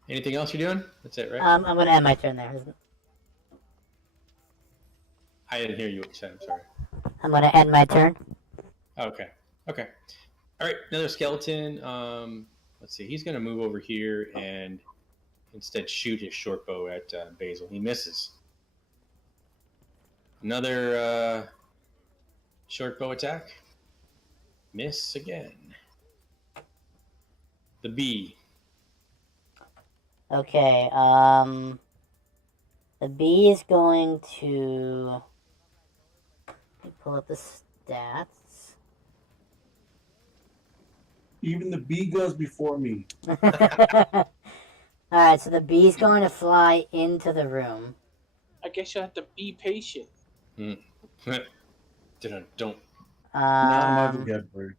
Anything else you're doing? That's it, right? I'm gonna end my turn there. I didn't hear you what you said. I'm sorry. I'm gonna end my turn. Okay. All right. Another skeleton. Let's see. He's gonna move over here and instead shoot his short bow at Basil. He misses. Another short bow attack. Miss again. The bee. Okay, The bee is going to... Let me pull up the stats. Even the bee goes before me. Alright, so the bee's going to fly into the room. I guess you have to be patient. Don't. Not my Um, vocabulary.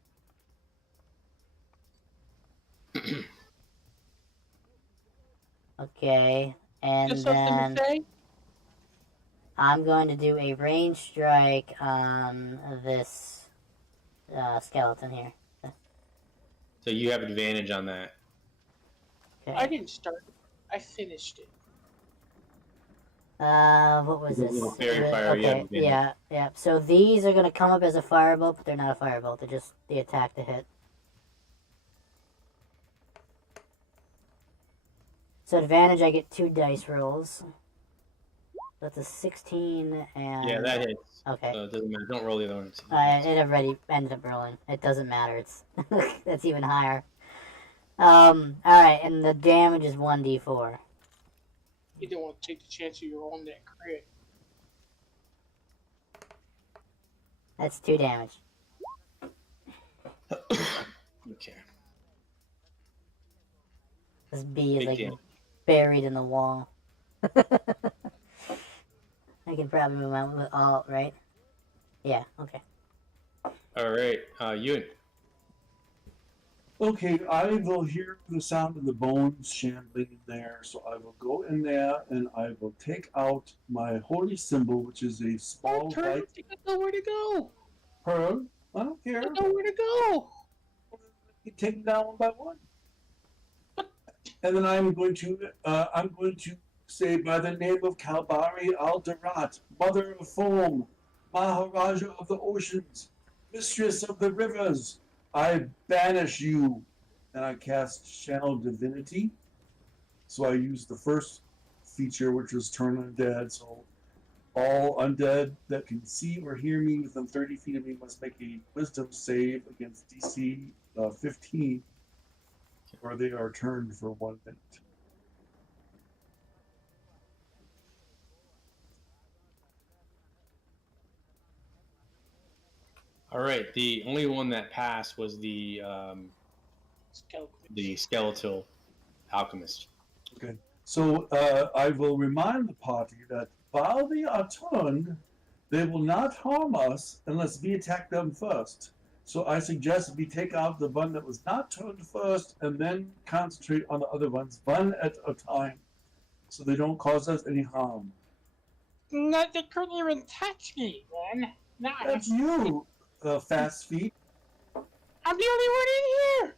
okay, and Just something to then say? I'm going to do a range strike on this skeleton here. So you have advantage on that. Okay. I didn't start it. I finished it. What was this? Fairy fire, you have Okay, advantage. yeah. So these are gonna come up as a firebolt, but they're not a firebolt. They're just the attack to hit. So advantage, I get 2 dice rolls. That's a 16 and... Yeah, that hits. Okay. So it doesn't matter. Don't roll the other ones. It already ended up rolling. It doesn't matter. It's that's even higher. Alright, and the damage is 1d4. You don't want to take the chance of your own that crit. That's 2 damage. Okay. This bee is Big like damage. buried in the wall. I can probably move out with alt, right? Yeah, okay. All right, Ewan. Okay, I will hear the sound of the bones shambling in there, so I will go in there and I will take out my holy symbol, which is a small Turn, white you got nowhere to go. pearl. I don't You care. got nowhere to go. You take them down one by one. And then I'm going to say, by the name of Kalbari Aldarat, Mother of Foam, Maharaja of the Oceans, Mistress of the Rivers, I banish you. And I cast Channel Divinity. So I use the first feature, which is Turn Undead. So all undead that can see or hear me within 30 feet of me must make a Wisdom save against DC 15, or they are turned for 1 minute. All right. The only one that passed was the skeletal alchemist. Okay. So I will remind the party that while they are turned, they will not harm us unless we attack them first. So I suggest we take out the one that was not turned first and then concentrate on the other ones, one at a time, so they don't cause us any harm. No, they couldn't even touch me, man. No, That's you, fast feet. I'm the only one in here.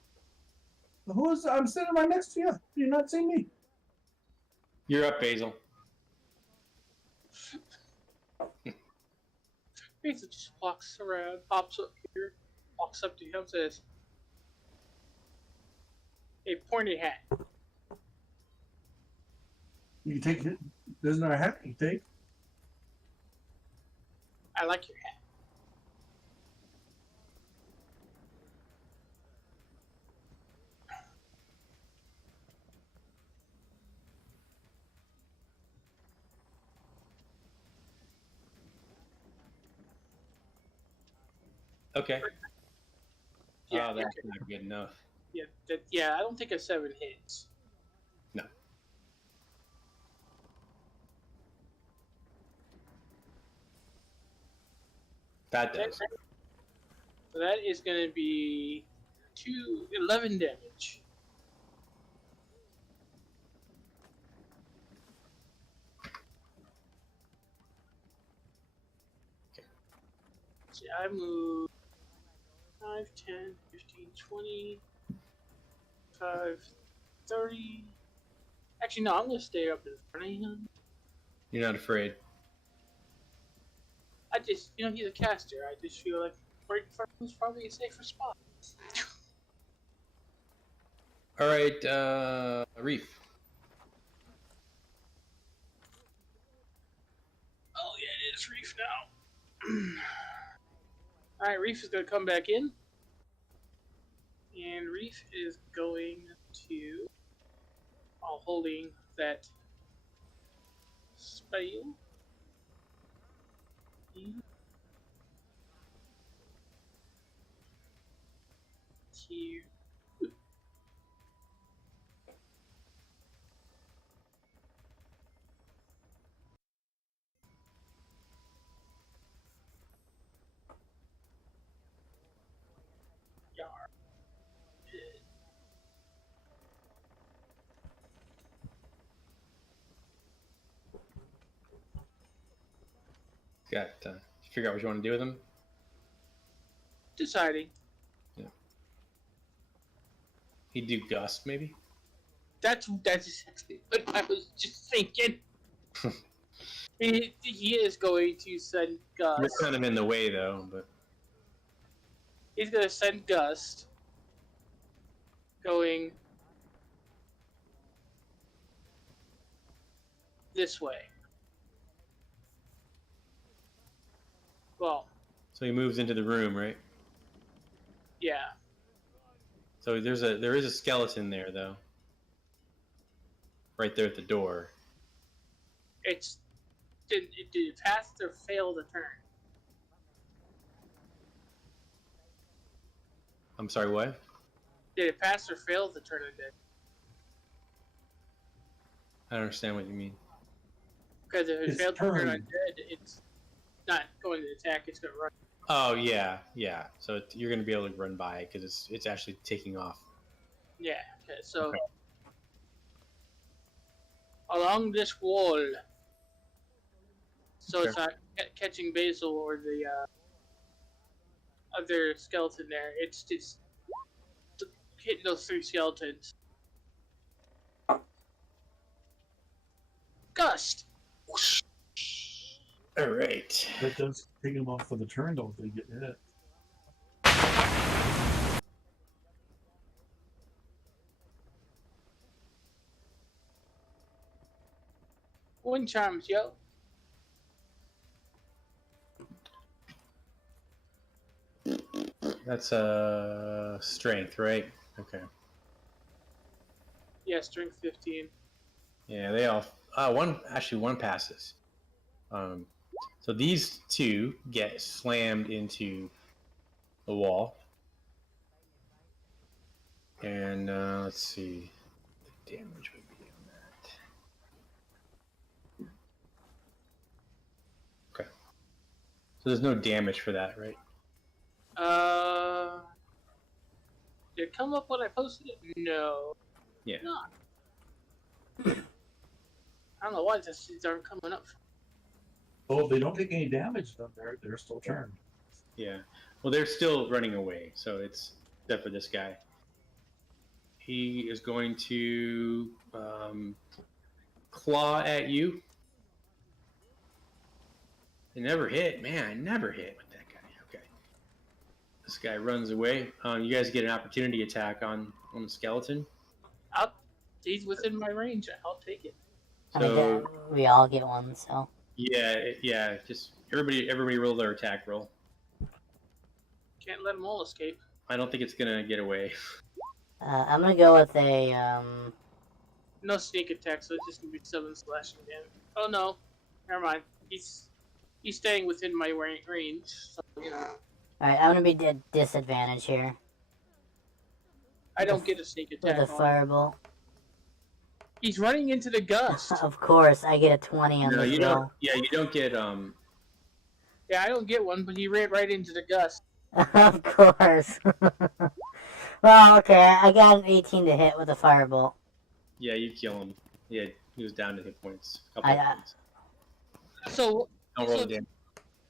I'm sitting right next to you. You're not seeing me. You're up, Basil. Basil just walks around, pops up here, walks up to him, says, "Hey, pointy hat." You take it. There's no hat you take. I like your hat. Okay. Yeah, Oh, that's okay. not good enough. Yeah, I don't think a 7 hits. No. That does. So that is going to be 11 damage. See, I move 5, 10, 15, 20, 5, 30. Actually, no, I'm going to stay up in front of him. You're not afraid. I just, he's a caster. I just feel like right in front of him is probably a safer spot. All right, Reef. Oh, yeah, it is Reef now. Alright, Reef is going to come back in. And Reef is going to, while holding that spell. Here. Yar. Got figure out what you want to do with him. Deciding. He'd do gust maybe. That's exactly what I was just thinking. He is going to send We're Gust. kind of in the way though, but He's going to send Gust going this way. Well, so he moves into the room, right? yeah. So there is a skeleton there though. Right there at the door. Did it pass or fail the turn? I'm sorry, what? Did it pass or fail the turn it did? I don't understand what you mean. Because if it It's failed the turn turn. undead, it's not going to attack, it's going to run. Oh yeah. So you're gonna be able to run by it because it's actually taking off. Yeah, okay, so Okay. along this wall, so Okay. it's not catching Basil or the other skeleton there. It's just hitting those three skeletons. Gust! All right. That does take him off for the turn, though, if they get hit. Wind charms, yo. That's strength, right? Okay. Yeah, strength 15. Yeah, they all. One passes. So these two get slammed into the wall, and let's see, the damage would be on that. Okay. So there's no damage for that, right? Did it come up when I posted it? No. Yeah. Not. I don't know why these aren't coming up. Oh, if they don't take any damage, then they're still turned. Yeah. Well, they're still running away, so it's except for this guy. He is going to claw at you. It never hit, man. I never hit with that guy. Okay. This guy runs away. You guys get an opportunity attack on the skeleton. He's within my range. I'll take it. I mean, So we all get one, so. yeah. Just everybody roll their attack roll. Can't let them all escape. I don't think it's gonna get away. I'm gonna go with a, No sneak attack, so it's just gonna be 7 slashing damage. Oh no, never mind. He's staying within my range, so you know. Alright, I'm gonna be at disadvantage here. I don't get a sneak With attack. a on. firebolt. He's running into the gust. Of course, I get a 20 on No, this you roll. don't. Yeah, you don't get Yeah, I don't get one, but he ran right into the gust. Of course. Well, okay, I got an 18 to hit with a firebolt. Yeah, you kill him. Yeah, he was down to hit points. I- Hit points. So Don't roll so- damage.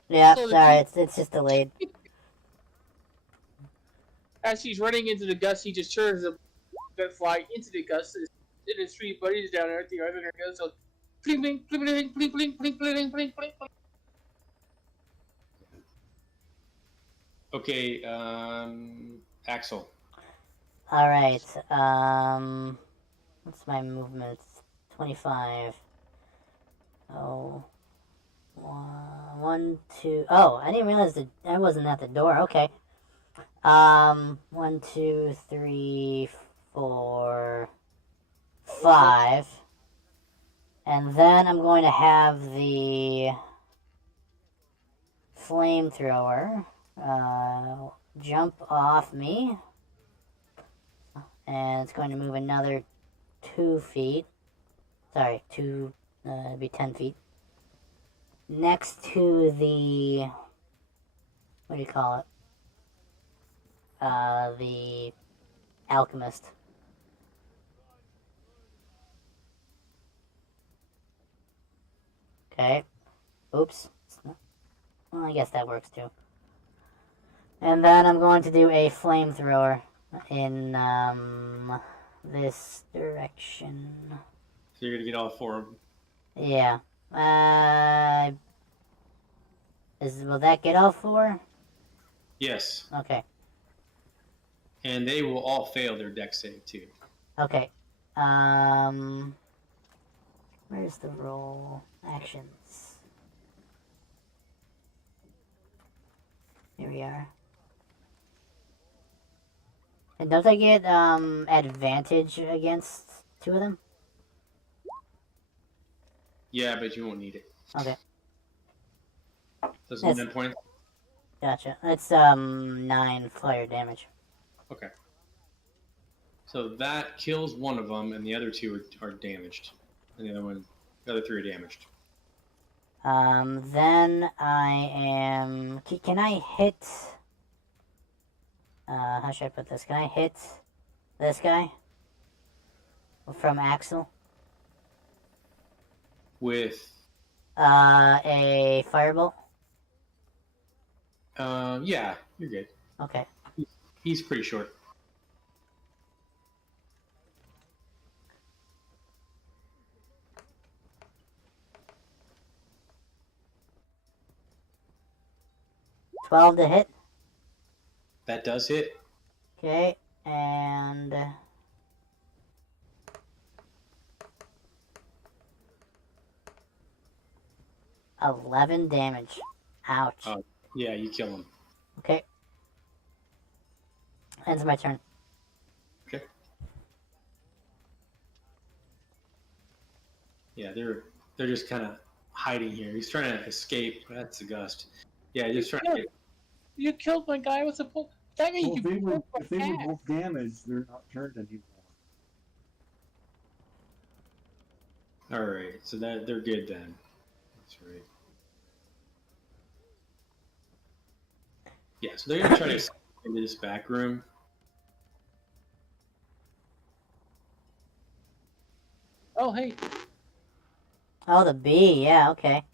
Yeah, So the sorry, key- it's just delayed. as he's running into the gust, he just turns that fly into the gust. And his three buddies down there at the other end goes, so bling bling bling bling bling bling bling bling bling bling. Okay, Axel. Alright, what's my movement? 25. Oh. 1, 2. Oh, I didn't realize that I wasn't at the door. Okay. 1, 2, 3, 4, 5. And then I'm going to have the flamethrower jump off me. And it's going to move another 2 feet. Sorry, it'd be 10 feet. Next to the, what do you call it? The alchemist. Okay. Oops. Well, I guess that works too. And then I'm going to do a flamethrower in this direction. So you're gonna get all 4 of them. Yeah. Will that get all 4? Yes. Okay. And they will all fail their dex save too. Okay. Where's the roll? Actions. Here we are. And don't I get advantage against 2 of them? Yeah, but you won't need it. Okay. Does Yes. 9 points? Gotcha. That's 9 fire damage. Okay. So that kills one of them, and the other 2 are damaged. And the other 3 are damaged. Then I am. Can I hit? How should I put this? Can I hit this guy from Axel? With A firebolt. yeah, you're good. Okay. He's pretty short. $12 to hit. That does hit. Okay, and 11 damage. Ouch. Oh, yeah, you kill him. Okay. Ends my turn. Okay. Yeah, they're just kind of hiding here. He's trying to escape. That's a gust. Yeah, he's trying to. You killed my guy with a bolt. That means Well, you killed if they were my cat. both damaged, they're not turned anymore. All right, so that they're good then. That's right. Yeah, so they're gonna try to escape into this back room. Oh, hey. Oh, the bee. Yeah, okay.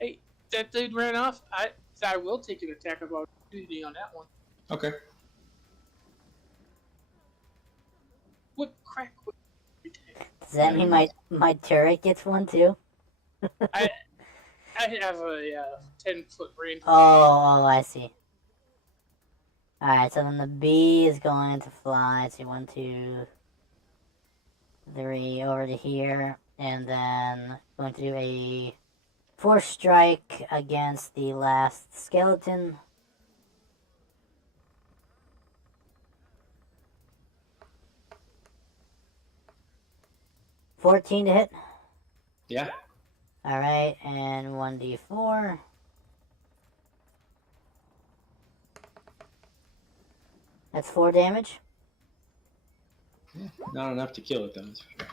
Hey, that dude ran off. I will take an attack of opportunity on that one. Okay. What crack? Does that mean my turret gets one too? I have a 10-foot range. Oh, I see. Alright, so then the bee is going to fly. So 1, 2, 3 over to here. And then going to do a force strike against the last skeleton. $14 to hit. Yeah. Alright, and 1d4. That's 4 damage. Not enough to kill it though. That's for sure.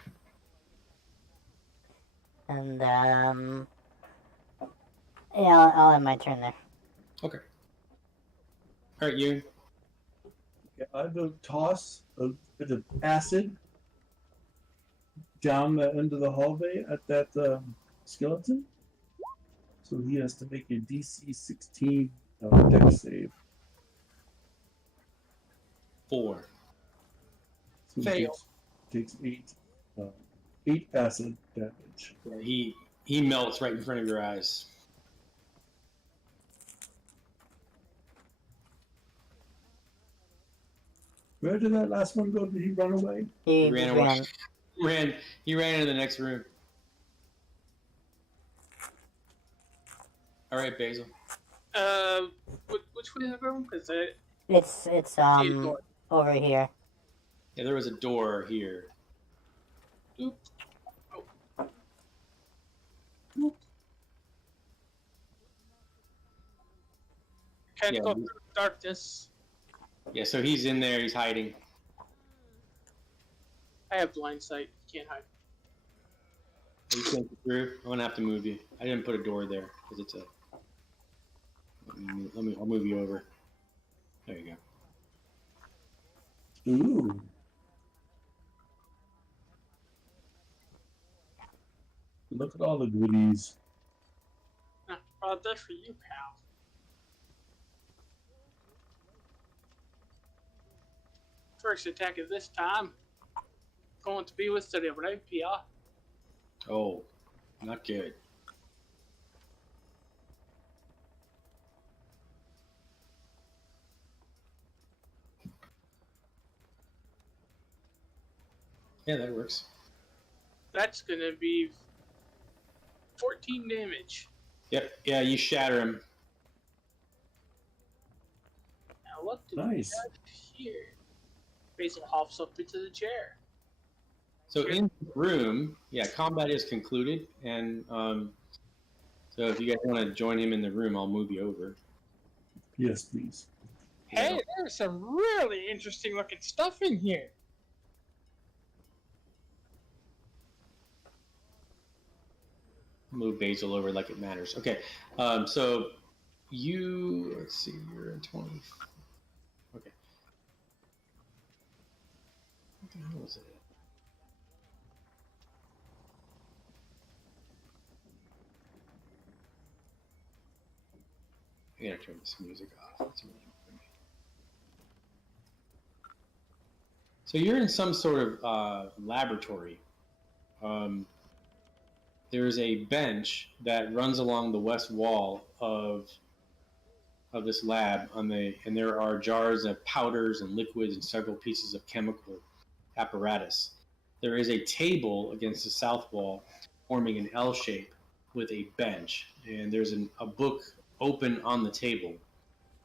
And, yeah, I'll have my turn there. Okay. All right, you. Yeah, I will toss a bit of acid down the end of the hallway at that skeleton. So he has to make a DC 16 dex save. 4. So Fail. he takes 8 acid damage. Yeah, he melts right in front of your eyes. Where did that last one go? Did he run away? He ran away. He ran into the next room. All right, Basil. Which way is the room? Because It's over here. Yeah, there was a door here. Doop. Oh. Doop. Can't Yeah. go through the darkness. Yeah, so he's in there. He's hiding. I have blind sight. Can't hide. You can't get through. I'm gonna have to move you. I didn't put a door there because it's a. I'll move you over. There you go. Ooh. Look at all the goodies. Well, that's for you, pal. First attack of this time. Going to be with the rapier. Oh, not good. Yeah, that works. That's gonna be 14 damage. Yep. Yeah, you shatter him. Now what do Nice. we have here? Basil hops up into the chair. So in the room, yeah, combat is concluded, and so if you guys want to join him in the room, I'll move you over. Yes, please. Hey, there's some really interesting looking stuff in here. Move Basil over like it matters. Okay, so you, let's see, you're in 20. Okay. What the hell was it? I gotta turn this music off. It's really important. So you're in some sort of laboratory. There's a bench that runs along the west wall of this lab, and there are jars of powders and liquids and several pieces of chemical apparatus. There is a table against the south wall forming an L shape with a bench, and there's a book open on the table.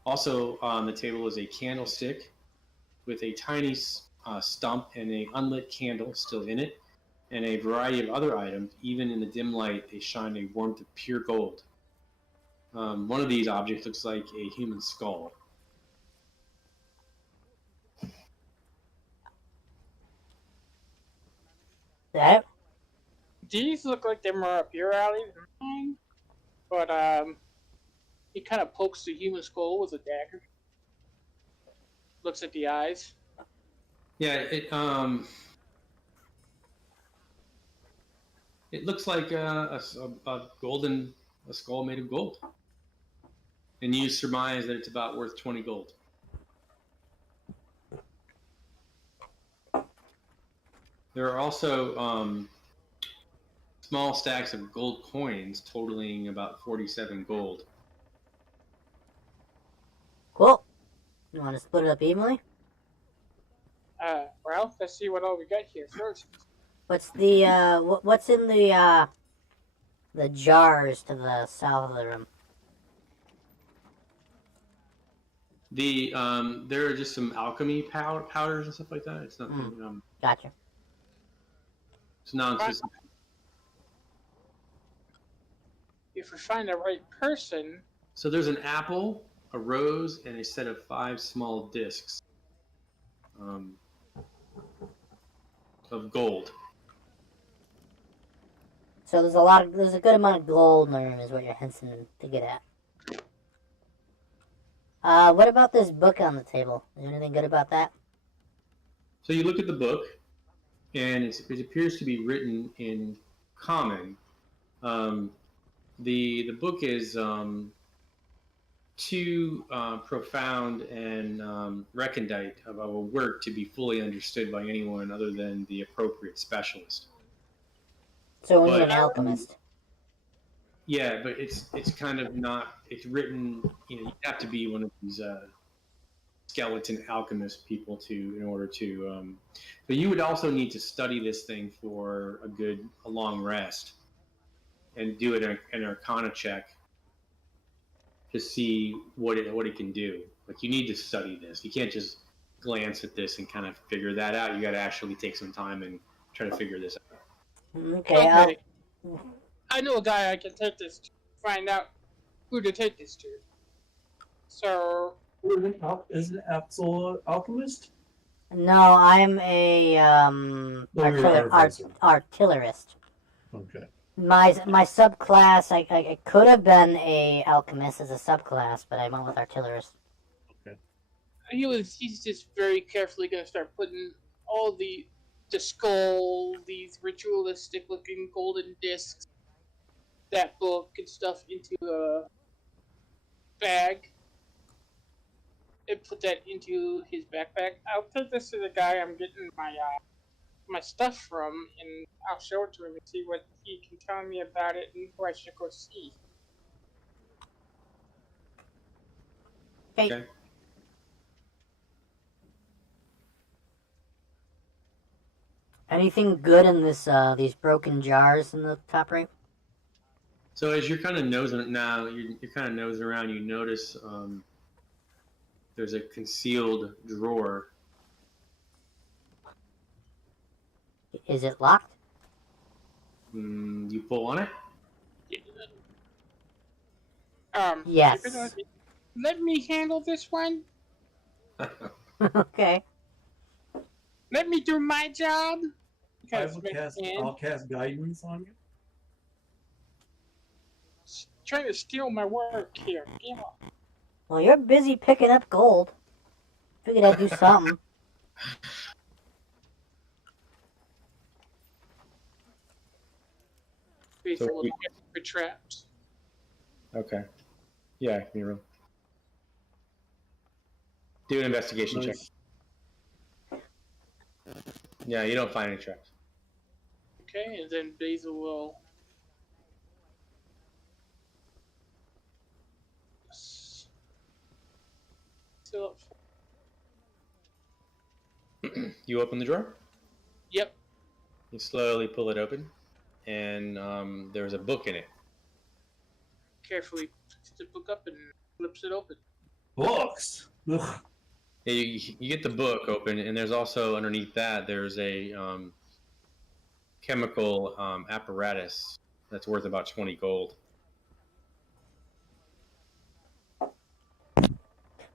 Also on the table is a candlestick with a tiny stump and an unlit candle still in it, and a variety of other items. Even in the dim light, they shine a warmth of pure gold. One of these objects looks like a human skull. That These look like they're more up your alley than mine, but he kind of pokes the human skull with a dagger. Looks at the eyes. Yeah, it looks like a skull made of gold, and you surmise that it's about worth 20 gold. There are also small stacks of gold coins totaling about 47 gold. cool. You want to split it up evenly? Well, let's see what all we got here first. What's the what's in the jars to the south of the room? There are just some alchemy powders and stuff like that. It's nothing. Gotcha. It's nonsense. If we find the right person, So there's an apple, a rose, and a set of 5 small discs of gold. So there's a good amount of gold in the room, is what you're hinting to get at. What about this book on the table? Is there anything good about that? So you look at the book, and it appears to be written in common. The book is too profound and recondite of a work to be fully understood by anyone other than the appropriate specialist. So we need an alchemist. Yeah, but it's kind of not. It's written. You have to be one of these skeleton alchemist people in order to. But you would also need to study this thing for a long rest, and do it an Arcana check to see what it can do. Like, you need to study this. You can't just glance at this and kind of figure that out. You got to actually take some time and try to figure this out. Okay. Okay. I know a guy I can take this to. Find out who to take this to. So, Is it Absol Alchemist? No, I'm a No, you're an artificer. artillerist. Okay. My subclass, I could have been a alchemist as a subclass, but I went with artillerist. he's just very carefully going to start putting all the skull, these ritualistic looking golden discs, that book and stuff into a bag and put that into his backpack. I'll take this to the guy I'm getting my stuff from, and I'll show it to him and see what he can tell me about it and who I should go see. Okay. Anything good in this these broken jars in the top right? So as you're kind of nosing now, you're kind of nosing around. You notice there's a concealed drawer. Is it locked? You pull on it. Yes. Let me handle this one. Okay. Let me do my job. I'll cast guidance on you. Trying to steal my work here. Yeah. Well, you're busy picking up gold. Figured I'd do something. Faithful for traps. Okay. Yeah, can you roll? Do an investigation check. Yeah, you don't find any traps. Okay, and then Basil will seal up. You open the drawer. Yep. You slowly pull it open, and there's a book in it. Carefully picks the book up and flips it open. Books. Ugh. Yeah, you get the book open, and there's also underneath that there's a chemical apparatus that's worth about 20 gold.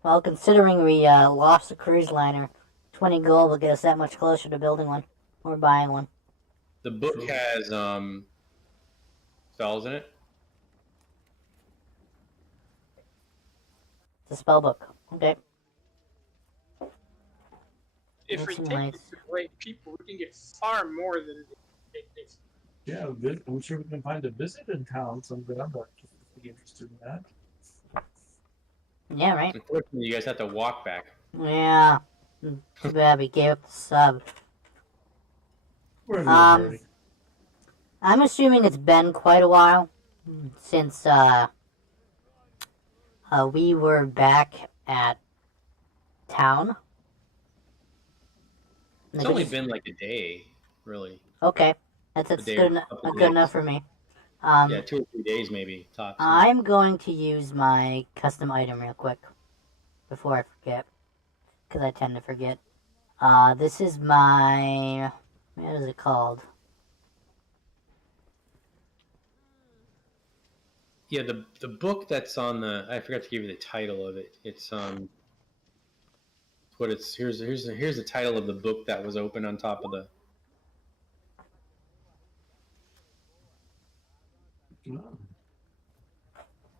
Well, considering we lost the cruise liner, 20 gold will get us that much closer to building one or buying one. The book has spells in it. It's a spell book. Okay. If we That's take nice. it to the right people, we can get far more than this. Yeah, I'm sure we can find a visit in town someday. I'm not be interested in that. Yeah, right? Unfortunately, you guys have to walk back. Yeah. Too bad we gave up the sub. We're in a hurry. I'm assuming it's been quite a while since we were back at town. It's only been like a day, really. Okay, that's good enough for me. Yeah, 2 or 3 days maybe tops. I'm going to use my custom item real quick before I forget, because I tend to forget. This is my, what is it called? Yeah, the book that's on the, I forgot to give you the title of it. It's what it's here's the title of the book that was open on top of the.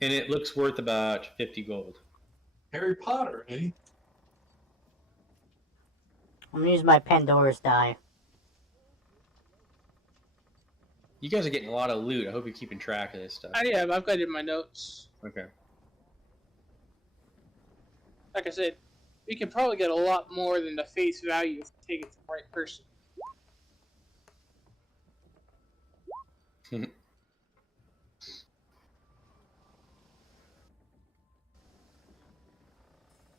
And it looks worth about 50 gold. Harry Potter, eh? I'm gonna use my Pandora's die. You guys are getting a lot of loot. I hope you're keeping track of this stuff. I am. I've got it in my notes. Okay. Like I said, we can probably get a lot more than the face value if we take it to the right person.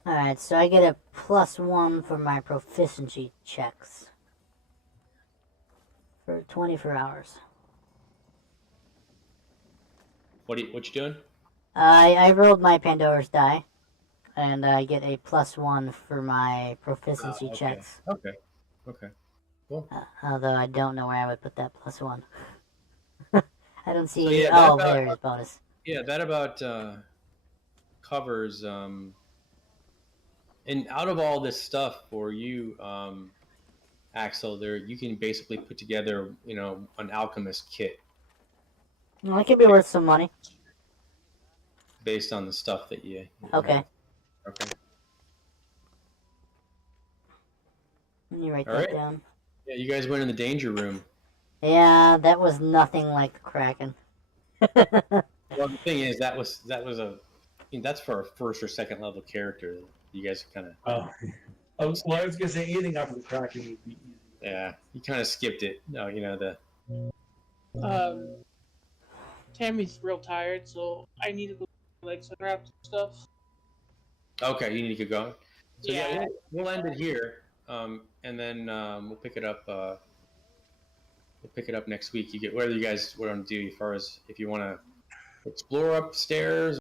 Alright, so I get a +1 for my proficiency checks. For 24 hours. What you doing? I rolled my Pandora's die, and I get a +1 for my proficiency checks. Okay. Okay. Cool. Although I don't know where I would put that +1. I don't see. So yeah, that Oh, about there's bonus. covers. And out of all this stuff for you, Axel, there you can basically put together, an alchemist kit Well, it could be worth some money. based on the stuff that you Okay. have. Okay. Let me write All that right. down. Yeah, you guys went in the danger room. Yeah, that was nothing like the Kraken. Well, the thing is, that's for a first or second level character. You guys kind of, Oh, I was gonna say anything after the Kraken would be easy. yeah, you kind of skipped it. No, Tammy's real tired, so I need to go like some wrap stuff. Okay, you need to get going. So yeah, Yeah. we'll end it here, and then we'll pick it up. We'll pick it up next week. You get whatever you guys want to do as far as if you want to explore upstairs